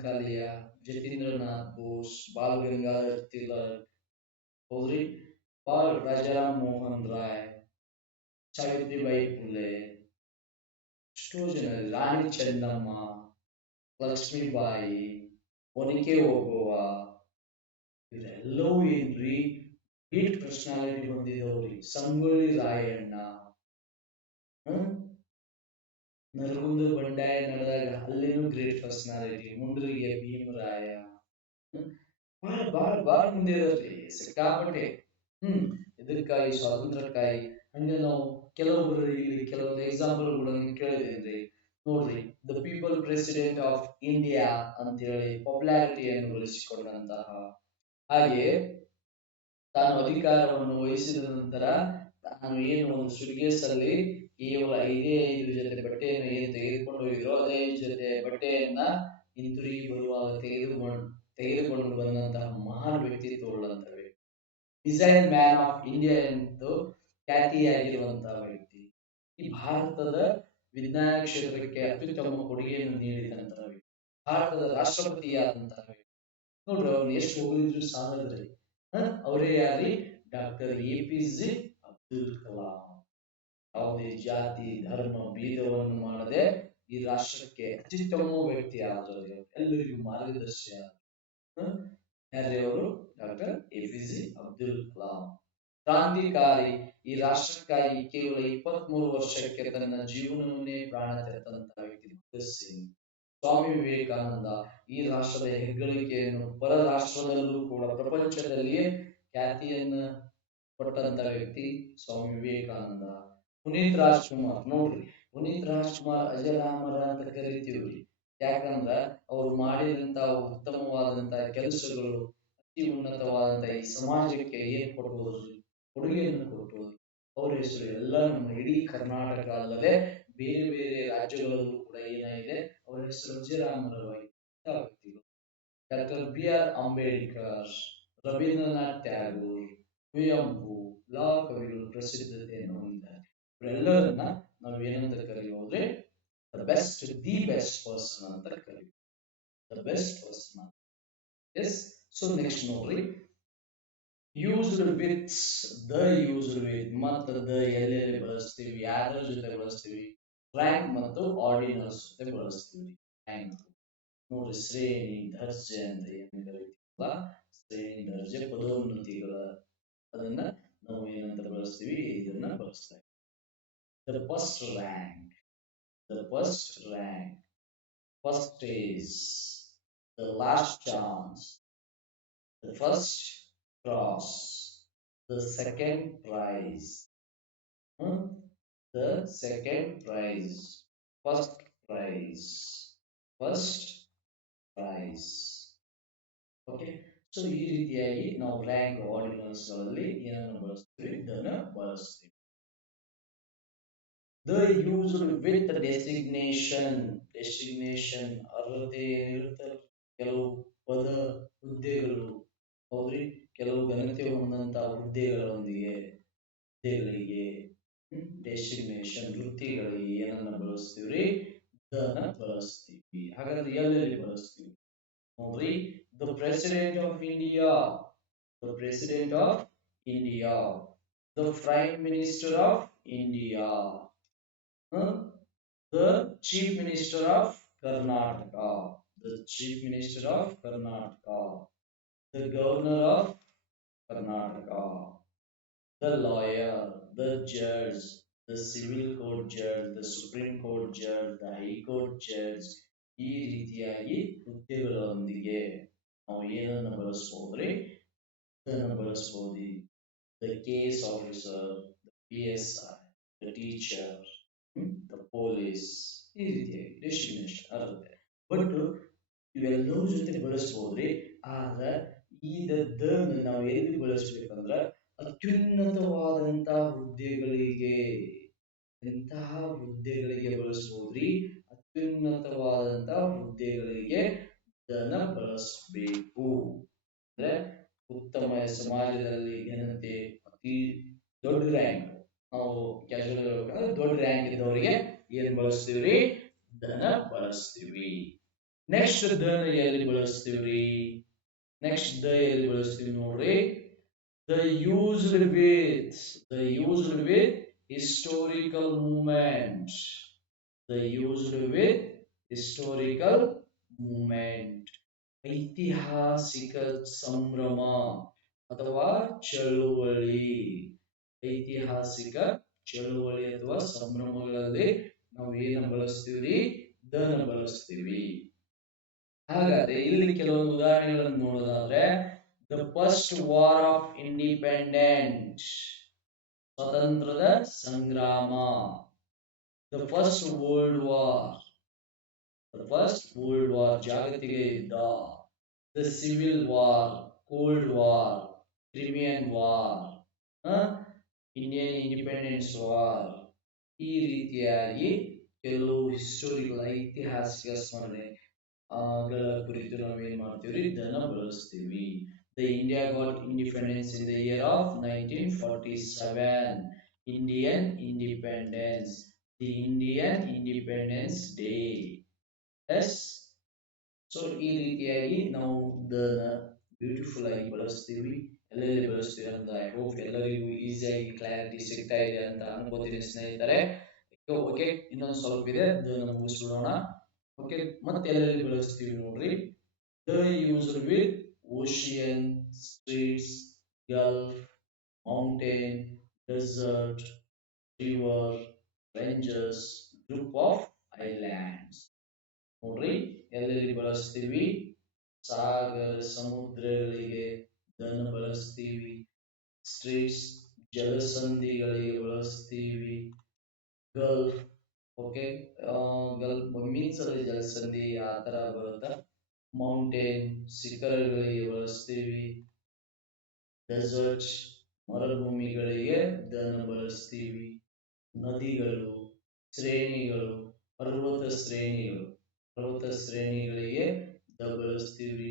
ಕಾಲಿಯ, ಜತೀಂದ್ರನಾಥ್ ಬೋಸ್, ಬಾಲ್ ಗಂಗಾಧರ್ ತಿಲಕ್. ಹೌದ್ರಿ, ಬಾಲ್ ರಾಜಾರಾಮ್ ಮೋಹನ್ ರಾಯ್, ಸಾವಿತ್ರಿಬಾಯಿ ಫುಲೆ, ಎಷ್ಟೋ ಜನ, ರಾಣಿ ಚೆನ್ನಮ್ಮ, ಲಕ್ಷ್ಮೀಬಾಯಿ, ಒನಕೆ ಓಬವ್ವ, ಇವರೆಲ್ಲವೂ ಏನ್ರಿ ಗ್ರೇಟ್ ಪರ್ಸನಾಲಿಟಿ ಹೊಂದಿದವ್ರಿ. ಸಂಗೊಳ್ಳಿ ರಾಯಣ್ಣ, ನರಗುಂದ ಬಂಡಾಯ ನಡೆದಾಗ ಅಲ್ಲಿನೂ ಗ್ರೇಟ್ ಪರ್ಸನಾಲಿಟಿ. ಮುಂಡ್ರಿಗೆ ಭೀಮರಾಯ, ಬಾಳ ಬಾಳ ಬಾಳ ಮುಂದೆ ಇದಾರ್ರಿ, ಸಿಕ್ಕಾಪಟ್ಟೆ. ಇದಕ್ಕಾಗಿ, ಸ್ವಾತಂತ್ರ್ಯಕ್ಕಾಗಿ. ಹಂಗೆ ನಾವು ಕೆಲವೊಬ್ಬರು ಇಲ್ಲಿ ಕೆಲವೊಂದು ಎಕ್ಸಾಂಪಲ್ ಕೂಡ ಕೇಳಿದೇನ್ರಿ. ನೋಡ್ರಿ, the people president of India ಅಂತ ಹೇಳಿ ಪಾಪ್ಯುಲಾರಿಟಿಯನ್ನು ಗಳಿಸಿಕೊಂಡಂತಹ, ಹಾಗೆ ತಾನು ಅಧಿಕಾರವನ್ನು ವಹಿಸಿದ ನಂತರ ತಾನು ಏನು ಒಂದು ಸುಟ್ಕೇಸಲ್ಲಿ ಕೇವಲ 5 ಬಟ್ಟೆಯನ್ನು ಏನು ತೆಗೆದುಕೊಂಡು ಹೋಗಿದ್ರು, ಅದೇ 5 ಬಟ್ಟೆಯನ್ನ ಹಿಂತಿರುಗಿ ಬರುವಾಗ ತೆಗೆದುಕೊಂಡು ಬಂದಂತಹ ಮಹಾನ್ ವ್ಯಕ್ತಿತ್ವ ಉಳ್ಳಂತಹ ವ್ಯಕ್ತಿ. ಡಿಸೈನ್ ಮ್ಯಾನ್ ಆಫ್ ಇಂಡಿಯಾ ಎಂದು ಖ್ಯಾತಿಯಾಗಿರುವಂತಹ ವ್ಯಕ್ತಿ. ಈ ಭಾರತದ ವಿಜ್ಞಾನ ಕ್ಷೇತ್ರಕ್ಕೆ ಅತ್ಯುತ್ತಮ ಕೊಡುಗೆಯನ್ನು ನೀಡಿದಂತಹ ವ್ಯಕ್ತಿ, ಭಾರತದ ರಾಷ್ಟ್ರಪತಿಯಾದಂತಹ ವ್ಯಕ್ತಿ. ನೋಡ್ರಿ, ಅವ್ರು ಎಷ್ಟು ಹೋಗಿದ್ರು ಸಾಲದ್ರಿ. ಅವರೇ ಯಾರಿ, ಡಾಕ್ಟರ್ APJ ಅಬ್ದುಲ್ ಕಲಾಂ. ಯಾವುದೇ ಜಾತಿ ಧರ್ಮ ಭೇದವನ್ನು ಮಾಡದೆ ಈ ರಾಷ್ಟ್ರಕ್ಕೆ ಅತ್ಯುತ್ತಮ ವ್ಯಕ್ತಿ ಆದರು, ಎಲ್ಲರಿಗೂ ಮಾರ್ಗದರ್ಶಿ. ಯಾರೇ ಅವರು, ಡಾಕ್ಟರ್ APJ ಅಬ್ದುಲ್ ಕಲಾಂ. ಕ್ರಾಂತಿಕಾರಿ, ಈ ರಾಷ್ಟ್ರಕ್ಕಾಗಿ ಕೇವಲ 23 ವರ್ಷಕ್ಕೆ ತನ್ನ ಜೀವನವನ್ನೇ ಪ್ರಾಣ ತೆತ್ತಂತಹ ವ್ಯಕ್ತಿ ಭಗತ್ ಸಿಂಗ್. ಸ್ವಾಮಿ ವಿವೇಕಾನಂದ, ಈ ರಾಷ್ಟ್ರದ ಹೆಗ್ಗಳಿಕೆಯನ್ನು ಪರ ರಾಷ್ಟ್ರದಲ್ಲೂ ಕೂಡ ಪ್ರಪಂಚದಲ್ಲಿಯೇ ಖ್ಯಾತಿಯನ್ನ ಕೊಟ್ಟಂತ ವ್ಯಕ್ತಿ ಸ್ವಾಮಿ ವಿವೇಕಾನಂದ. ಪುನೀತ್ ರಾಜ್ಕುಮಾರ್, ನೋಡ್ರಿ, ಪುನೀತ್ ರಾಜ್ಕುಮಾರ್ ಅಜರಾಮರ ಅಂತ ಕರಿತೀವ್ರಿ. ಯಾಕಂದ್ರ ಅವ್ರು ಮಾಡಿದಂತಹ ಉತ್ತಮವಾದಂತಹ ಕೆಲಸಗಳು, ಅತಿ ಉನ್ನತವಾದಂತಹ ಈ ಸಮಾಜಕ್ಕೆ ಏನ್ ಕೊಡ್ಬೋದ್ರಿ, ಕೊಡುಗೆಯನ್ನು ಕೊಡ್ಬೋದು. ಅವ್ರ ಹೆಸರು ಎಲ್ಲ ನಮ್ಮ ಇಡೀ ಕರ್ನಾಟಕ ಅಲ್ಲದೆ ಬೇರೆ ಬೇರೆ ರಾಜ್ಯಗಳಲ್ಲೂ ಕೂಡ ಏನಾಗಿದೆ, ಅವರ ಹೆಸರು ಅಜರಾಮರವಾಗಿ ವ್ಯಕ್ತಿಗಳು. ಡಾಕ್ಟರ್ BR ಅಂಬೇಡ್ಕರ್, ರವೀಂದ್ರನಾಥ್ ಟ್ಯಾಗೋರ್, ಕುವೆಂಪು, ಲಾ ಕವಿಗಳು ಪ್ರಸಿದ್ಧತೆಯನ್ನು ಹೊಂದಿದ್ದಾರೆ. ಇವರೆಲ್ಲರನ್ನ ನಾವು ಏನಂತ ಕರೆಯೋದ್ರೆ ದಿ ಬೆಸ್ಟ್ ಪರ್ಸನ್ ಅಂತ ಕರೀತೀವಿ. The best person. Yes. So next ನೋಡ್ರಿ, ಯೂಸ್ಡ್ ವಿತ್, ಯೂಸ್ಡ್ ವಿತ್ ಮತ್ತು ಎಲ್ಲೆಲ್ಲಿ ಬಳಸ್ತೀವಿ, ಯಾರ ಜೊತೆ ಬಳಸ್ತೀವಿ, ರ್ಯಾಂಕ್ ಮತ್ತು ಆರ್ಡಿನಲ್ಸ್ ಜೊತೆ ಬಳಸ್ತೀವಿ. ರ್ಯಾಂಕ್ ನೋಡ್ರಿ ಶ್ರೇಣಿ ದರ್ಜೆ ಅಂತ ಏನು ಕರಿತೀವಲ್ಲ, ಶ್ರೇಣಿ ದರ್ಜೆ ಪದೋನ್ನತಿಗಳ ಅದನ್ನ ನಾವು ಏನಂತ ಬಳಸ್ತೀವಿ, ಇದನ್ನ ಬಳಸ್ತಾ ಇದ್ದೀವಿ. The first rank, the first rank, first is the last chance, the first cross, the second prize, hmm? The second prize, first prize, first prize. Okay, so ಈ ರೀತಿಯಾಗಿ ನಾವು ರ್ಯಾಂಕ್ ಆರ್ಡಿನಲ್ಸ್ಗಳಲ್ಲಿ ಏನನ್ನು ಬಳಸ್ತೀವಿ, ಇದನ್ನು ಬಳಸ್ತೀವಿ. The used with designation, designation ಅರ್ಹತೆ ಏನಿರುತ್ತಲ್ಲ, ಕೆಲವು ಪದ ಹುದ್ದೆಗಳು, ಹೌದ್ರಿ, ಕೆಲವು ಘನತೆ ಹೊಂದಂತ ಹುದ್ದೆಗಳೊಂದಿಗೆ, ಹುದ್ದೆಗಳಿಗೆ ಡೆಸಿಗ್ನೇಷನ್ ವೃತ್ತಿಗಳಿಗೆ ಏನನ್ನ ಬಳಸ್ತೀವ್ರಿ, ದನ ಬಳಸ್ತೀವಿ. ಹಾಗಾದ್ರೆ ಎಲ್ಲೆಲ್ಲಿ ಬಳಸ್ತೀವಿ ನೋಡ್ರಿ, the president of India, the president of India, the prime minister of India, the chief minister of Karnataka, the chief minister of Karnataka, the governor of Karnataka, the lawyer, the judge, the civil court judge, the supreme court judge, the high court judge, ಈ ರೀತಿಯಾಗಿ ಹುದ್ದೆಗಳೊಂದಿಗೆ ನಾವು ಏನನ್ನು ಬಳಸಬಹುದ್ರಿ, ಇದನ್ನು ಬಳಸಬಹುದು. The case officer, the PSI, the teacher, the police, ಈ ರೀತಿಯಾಗಿ destination ಅರುತ್ತೆ. But ಇವೆಲ್ಲವೂ ಜೊತೆ ಬಳಸಬಹುದ್ರಿ, ಆದ್ರೆ ಈ ನಾವು ಎಲ್ಲಿ ಬಳಸಬೇಕಂದ್ರ ಅತ್ಯುನ್ನತವಾದಂತಹ ಹುದ್ದೆಗಳಿಗೆ, ಎಂತಹ ಹುದ್ದೆಗಳಿಗೆ ಬಳಸಬಹುದ್ರಿ, ಅತ್ಯುನ್ನತವಾದಂತಹ ಹುದ್ದೆಗಳಿಗೆ ಇದನ್ನ ಬಳಸಬೇಕು. ಅಂದ್ರೆ ಉತ್ತಮ ಸಮಾಜದಲ್ಲಿ ಘನತೆ, ಅತಿ ದೊಡ್ಡ ರ್ಯಾಂಕ್, ನಾವು ಕ್ಯಾಶುವಲ್ ಹೇಳ್ಬೇಕಂದ್ರೆ ದೊಡ್ಡ ರ್ಯಾಂಕ್ ಇದ್ದವರಿಗೆ ಏನ್ ಬಳಸ್ತೀವ್ರಿ, ದನ ಬಳಸ್ತೀವಿ. ನೆಕ್ಸ್ಟ್ ದನ ಎಲ್ಲಿ ಬಳಸ್ತೀವ್ರಿ, ನೆಕ್ಸ್ಟ್ ದ ಎಲ್ಲಿ ಬಳಸ್ತೀವಿ ನೋಡ್ರಿ, the used with, the used with historical movement, the used with historical movement, ಐತಿಹಾಸಿಕ ಸಂಭ್ರಮ ಅಥವಾ ಚಳುವಳಿ, ಐತಿಹಾಸಿಕ ಚಳುವಳಿ ಅಥವಾ ಸಂಭ್ರಮಗಳಲ್ಲಿ ನಾವು ಏನ ಬಳಸ್ತೀವಿ, ದನ ಬಳಸ್ತೀವಿ. ಹಾಗಾದ್ರೆ ಇಲ್ಲಿ ಕೆಲವೊಂದು ಉದಾಹರಣೆಗಳನ್ನು ನೋಡೋದಾದ್ರೆ, the first war of independent, ಸ್ವಾತಂತ್ರ್ಯದ ಸಂಗ್ರಾಮ, the first world war, the first world war ಜಾಗತಿಕ ಯುದ್ಧ, the civil war, cold war, Crimean war, Indian independence war, ಈ ರೀತಿಯಾಗಿ ಕೆಲವು ಹಿಸ್ಟೋರಿಕಲ್ ಐತಿಹಾಸಿಕ ಸ್ಮರಣೆ ಗಳ ಕುರಿತು ನಾವೇನ್ ಮಾಡ್ತೀವಿ, ಇದನ್ನ ಬಳಸ್ತೀವಿ. The India got independence in the year of 1947. Indian independence, the Indian Independence Day. Yes. So ಈ ರೀತಿಯಾಗಿ ನಾವು ಇದನ್ನ ಬ್ಯೂಟಿಫುಲ್ ಆಗಿ ಬಳಸ್ತೀವಿ. ಎಲ್ಲೆಲ್ಲಿ ಬಳಸ್ತೀವಿ ಅಂತ ಐ ಹೋಪ್ ಎಲ್ಲರಿಗೂ ಈಸಿಯಾಗಿ ಕ್ಲಾರಿಟಿ ಸಿಗ್ತಾ ಇದೆ ಅಂತ ಅನ್ಕೋತೀನಿ ಸ್ನೇಹಿತರೆ. ಓಕೆ, ಇನ್ನೊಂದು ಸ್ವಲ್ಪ ಇದೆ, ಅದನ್ನ ಮುಗಿಸ್ಬಿಡೋಣ. ಓಕೆ, ಮತ್ತೆ ಎಲ್ಲೆಲ್ಲಿ ಬಳಸ್ತೀವಿ ನೋಡ್ರಿ, the used with ocean, streets, gulf, mountain, desert, river, ranges, group of islands. ನೋಡ್ರಿ ಎಲ್ಲೆಲ್ಲಿ ಬಳಸ್ತೀವಿ, ಸಾಗರ ಸಮುದ್ರಗಳಿಗೆ ಇದನ್ನು ಬಳಸ್ತೀವಿ, ಸ್ಟ್ರೀಟ್ಸ್ ಜಲಸಂಧಿಗಳಿಗೆ ಬಳಸ್ತೀವಿ, ಗಲ್ಫ್, ಓಕೆ, ಗಲ್ಫ್ ಮೀನ್ಸ್ ಅಲ್ಲಿ ಜಲಸಂಧಿ ಆ ತರ ಬರುತ್ತ, ಮೌಂಟೇನ್ ಶಿಖರಗಳಿಗೆ ಬಳಸ್ತೀವಿ, ಡೆಸರ್ಟ್ ಮರುಭೂಮಿಗಳಿಗೆ ಇದನ್ನು ಬಳಸ್ತೀವಿ, ನದಿಗಳು, ಶ್ರೇಣಿಗಳು, ಪರ್ವತ ಶ್ರೇಣಿಗಳು, ಪರ್ವತ ಶ್ರೇಣಿಗಳಿಗೆ ಬಳಸ್ತೀವಿ,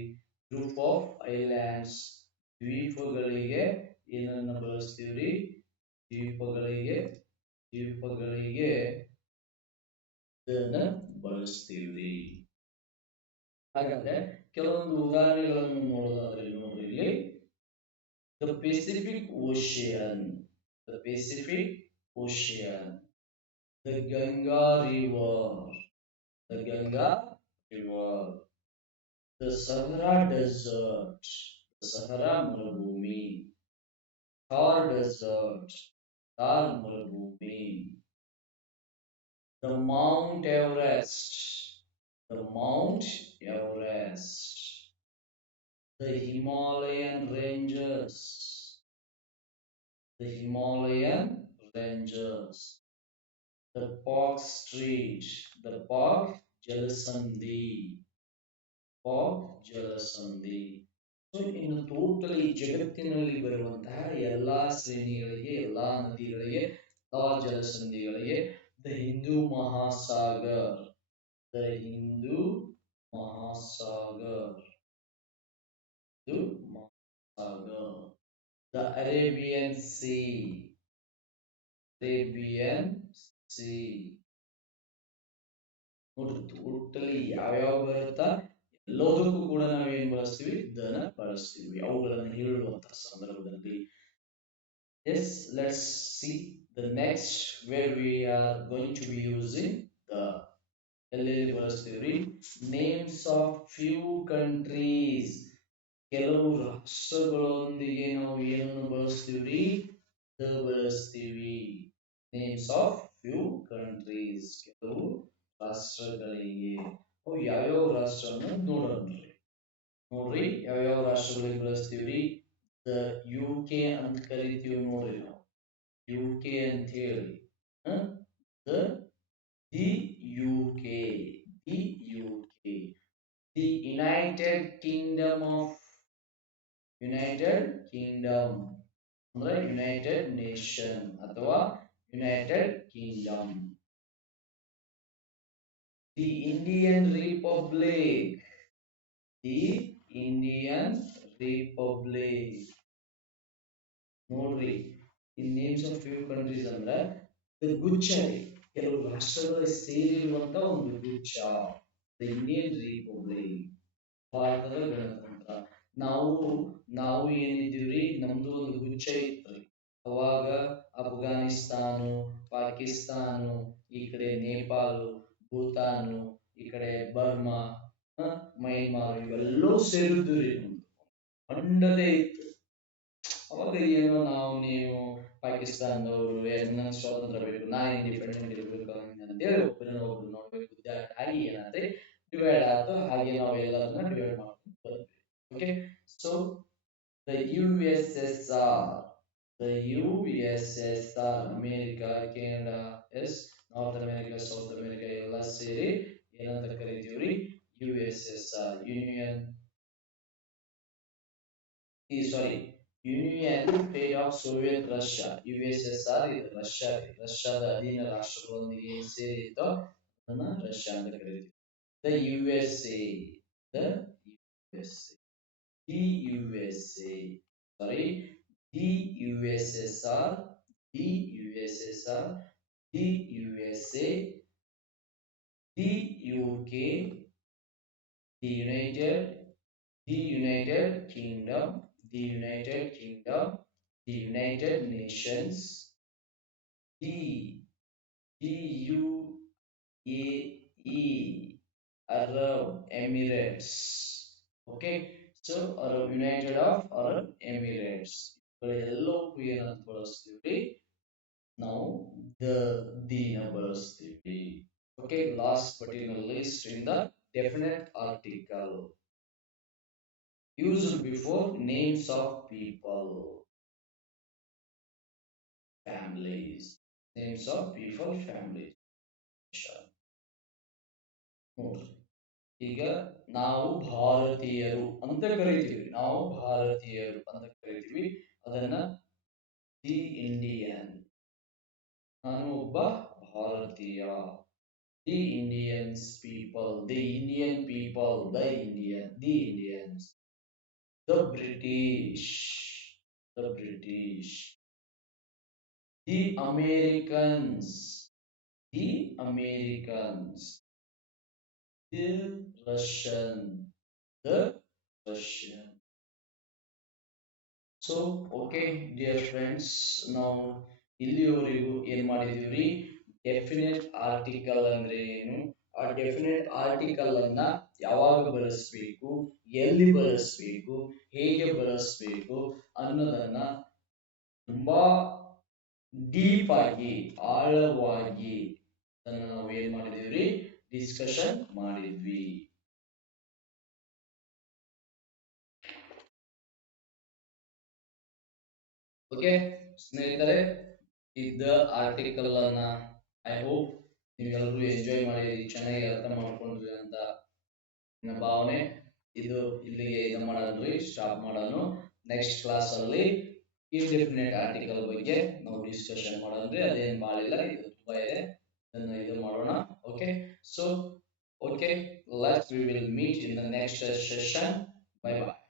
ಗ್ರೂಪ್ ಆಫ್ ಐಲ್ಯಾಂಡ್ಸ್ ದ್ವೀಪಗಳಿಗೆ ಏನನ್ನ ಬಳಸ್ತೀವ್ರಿ, ದ್ವೀಪಗಳಿಗೆ, ದ್ವೀಪಗಳಿಗೆ ಇದನ್ನ ಬಳಸ್ತೀವಿ. ಹಾಗಾದ್ರೆ ಕೆಲವೊಂದು ಉದಾಹರಣೆಗಳನ್ನು ನೋಡೋದಾದ್ರೆ ನೋಡ್ರಿ, ಇಲ್ಲಿ the Pacific ocean, the Pacific ocean, the Ganga river, the Ganga river, The Sahara Desert, the Sahara Marubhumi, Thar Desert, Thar Marubhumi, the Mount Everest, the Mount Everest, the Himalayan ranges, the Himalayan ranges, the Park Street, the Park Jalasandhi, Park Jalasandhi. So ಇನ್ನು totally ಜಗತ್ತಿನಲ್ಲಿ ಬರುವಂತಹ ಎಲ್ಲಾ ಶ್ರೇಣಿಗಳಿಗೆ ಎಲ್ಲಾ ನದಿಗಳಿಗೆ ಎಲ್ಲಾ ಜಲಸಂಧಿಗಳಿಗೆ the Hindu Mahasagar the Hindu Mahasagar Hindu Mahasagar the Arabian sea Arabian sea ನೋಡ್ರಿ ಟೋಟಲಿ ಯಾವ್ಯಾವ ಬರುತ್ತಾ ಎಲ್ಲದಕ್ಕೂ ಕೂಡ ನಾವೇನ್ ಬಳಸ್ತೀವಿ ದನ ಬಳಸ್ತೀವಿ ಅವುಗಳನ್ನು ಹೇಳುವಂತಹ ಸಂದರ್ಭದಲ್ಲಿ. Yes, let's see the next where we are going to be using the ಎಲ್ಲೆಲ್ಲಿ ಬಳಸ್ತೀವಿ names of few countries ಕೆಲವು ರಾಷ್ಟ್ರಗಳೊಂದಿಗೆ ನಾವು ಏನನ್ನು ಬಳಸ್ತೀವಿ ದ ಬಳಸ್ತೀವಿ names of few countries ಕೆಲವು ರಾಷ್ಟ್ರಗಳಿಗೆ ಅವು ಯಾವ್ಯಾವ ರಾಷ್ಟ್ರ ಅನ್ನೋದು ನೋಡೋಣ ನೋಡ್ರಿ ಯಾವ್ಯಾವ ರಾಷ್ಟ್ರಗಳಿಗೆ ಬಳಸ್ತೀವಿ ದ ಯು ಕೆ ಅಂತ ಕರಿತೀವಿ ನೋಡ್ರಿ ನಾವು ಯು ಕೆ ಅಂತ ಹೇಳಿ the the U K the U K the United Kingdom of United Kingdom ಅಂದ್ರೆ ಯುನೈಟೆಡ್ ನೇಷನ್ ಅಥವಾ United Kingdom the Indian republic the Indian republic ನೋಡ್ರಿ ಈ ನೇಮ್ಸ್ ಆಫ್ ಫ್ಯೂ ಕಂಟ್ರೀಸ್ ಅಂದ್ರೆ ಗುಚ್ಛ ಕೆಲವು ರಾಷ್ಟ್ರಗಳ ಸೇರಿರುವಂತ ಒಂದು ಗುಚ್ಛ ದ ಇಂಡಿಯನ್ ರಿಪಬ್ಲಿಕ್ ಭಾರತದ ಗಣತಂತ್ರ ನಾವು ನಾವು ಏನಿದ್ದೀವ್ರಿ ನಮ್ದು ಒಂದು ಗುಚ್ಛ ಇತ್ರಿ ಅವಾಗ ಅಫ್ಘಾನಿಸ್ತಾನು ಪಾಕಿಸ್ತಾನು ಈ ಕಡೆ ನೇಪಾಲ್ ಭೂತಾನು ಈ ಕಡೆ ಬರ್ಮಾ ಮೈನ್ಮಾರ್ ಇವೆಲ್ಲವೂ ಸೇರಿದ್ದು ರೀ ಅಂಡದೇ ಇತ್ತು ಅವಾಗ ಏನೋ ನಾವು ನೀವು ಪಾಕಿಸ್ತಾನದವರು ನನ್ನ ಸ್ವಾತಂತ್ರ್ಯ ಬೇಕು ನಾನು ಇಂಡಿಪೆಂಡೆಂಟ್ ಇರಬೇಕು ಅಂತೇಳಿ ಒಬ್ಬರನ್ನ ಒಬ್ರು ನೋಡ್ಬೇಕು ಹಾಗೆ ಏನಾದ್ರೆ ಡಿವೈಡ್ ಆಯ್ತು ಹಾಗೆ ನಾವು ಎಲ್ಲರನ್ನ ಡಿವೈಡ್ ಮಾಡ್ಕೊಂಡು ಬಂದ್ವಿ okay so the U S S R the U S S R America Canada yes North America South America ಎಲ್ಲ ಸೇರಿ ಏನಂತ ಕರಿತೀವ್ರಿ U S S R union sorry union state of Soviet Russia USSR ಇದು Russia ರಷ್ಯಾದ ಅಧೀನ ರಾಷ್ಟ್ರಗಳೊಂದಿಗೆ ಸೇರಿತ್ತು ಅದನ್ನ ರಷ್ಯಾ ಅಂತ ಕರೀತೀವಿ the USA the USA the USA sorry the USSR the USSR the USA the UK the United Kingdom the United Kingdom, the United Nations, the UAE, Arab Emirates. Okay, so United of Arab Emirates. ಎಲ್ಲವಕ್ಕೂ ಏನಂತ ಬಳಸ್ತೀವಿ ನಾವು ದೀನ ಬಳಸ್ತೀವಿ okay last but in the list in the definite article used before names of people families names of people families ನೋಡ್ರಿ ಈಗ ನಾವು ಭಾರತೀಯರು ಅಂತ ಕರಿತೀವಿ ನಾವು ಭಾರತೀಯರು ಅಂತ ಕರಿತೀವಿ ಅದನ್ನ ದಿ ಇಂಡಿಯನ್ ನಾನು ಒಬ್ಬ ಭಾರತೀಯ the Indians people the Indian people the Indian the Indians the British the British the Americans the Americans the Russian the Russian so okay dear friends ನಾವು ಇಲ್ಲಿಯವರೆಗೂ ಏನ್ ಮಾಡಿದೀವ್ರಿ ಡೆಫಿನೆಟ್ ಆರ್ಟಿಕಲ್ ಅಂದ್ರೆ ಏನು ಆ ಡೆಫಿನೆಟ್ ಆರ್ಟಿಕಲ್ ಅನ್ನ ಯಾವಾಗ ಬಳಸಬೇಕು, ಎಲ್ಲಿ ಬಳಸಬೇಕು, ಹೇಗೆ ಬಳಸಬೇಕು ಅನ್ನೋದನ್ನ ತುಂಬಾ ಡೀಪ್ ಆಗಿ, ಆಳವಾಗಿ ಅದನ್ನ ನಾವು ಏನ್ ಮಾಡಿದೀವ್ರಿ, ಡಿಸ್ಕಷನ್ ಮಾಡಿದ್ವಿ. ಓಕೆ ಸ್ನೇಹಿತರೆ, ಇದ್ದ ಆರ್ಟಿಕಲ್ ಅನ್ನ ಐ ಹೋಪ್ ನೀವೆಲ್ಲರೂ ಎಂಜಾಯ್ ಮಾಡಿ ಚೆನ್ನಾಗಿ ಅರ್ಥ ಮಾಡ್ಕೊಂಡ್ರಿ ಅಂತ ನನ್ನ ಭಾವನೆ. ಇದು ಇಲ್ಲಿಗೆ ಇದು ಮಾಡೋದ್ರಿ, ಸ್ಟಾಪ್ ಮಾಡೋಣ. ನೆಕ್ಸ್ಟ್ ಕ್ಲಾಸ್ ಅಲ್ಲಿ ಇಂಡೆಫಿನೆಟ್ ಆರ್ಟಿಕಲ್ ಬಗ್ಗೆ ನಾವು ಡಿಸ್ಕಷನ್ ಮಾಡೋದ್ರಿ. ಅದೇನ್ ಮಾಡಿಲ್ಲ, ಇದು ತುಂಬಾ ಇದೆ, ಅದನ್ನ ಇದು ಮಾಡೋಣ. Okay, so okay, let's we will meet in the next session. Bye bye.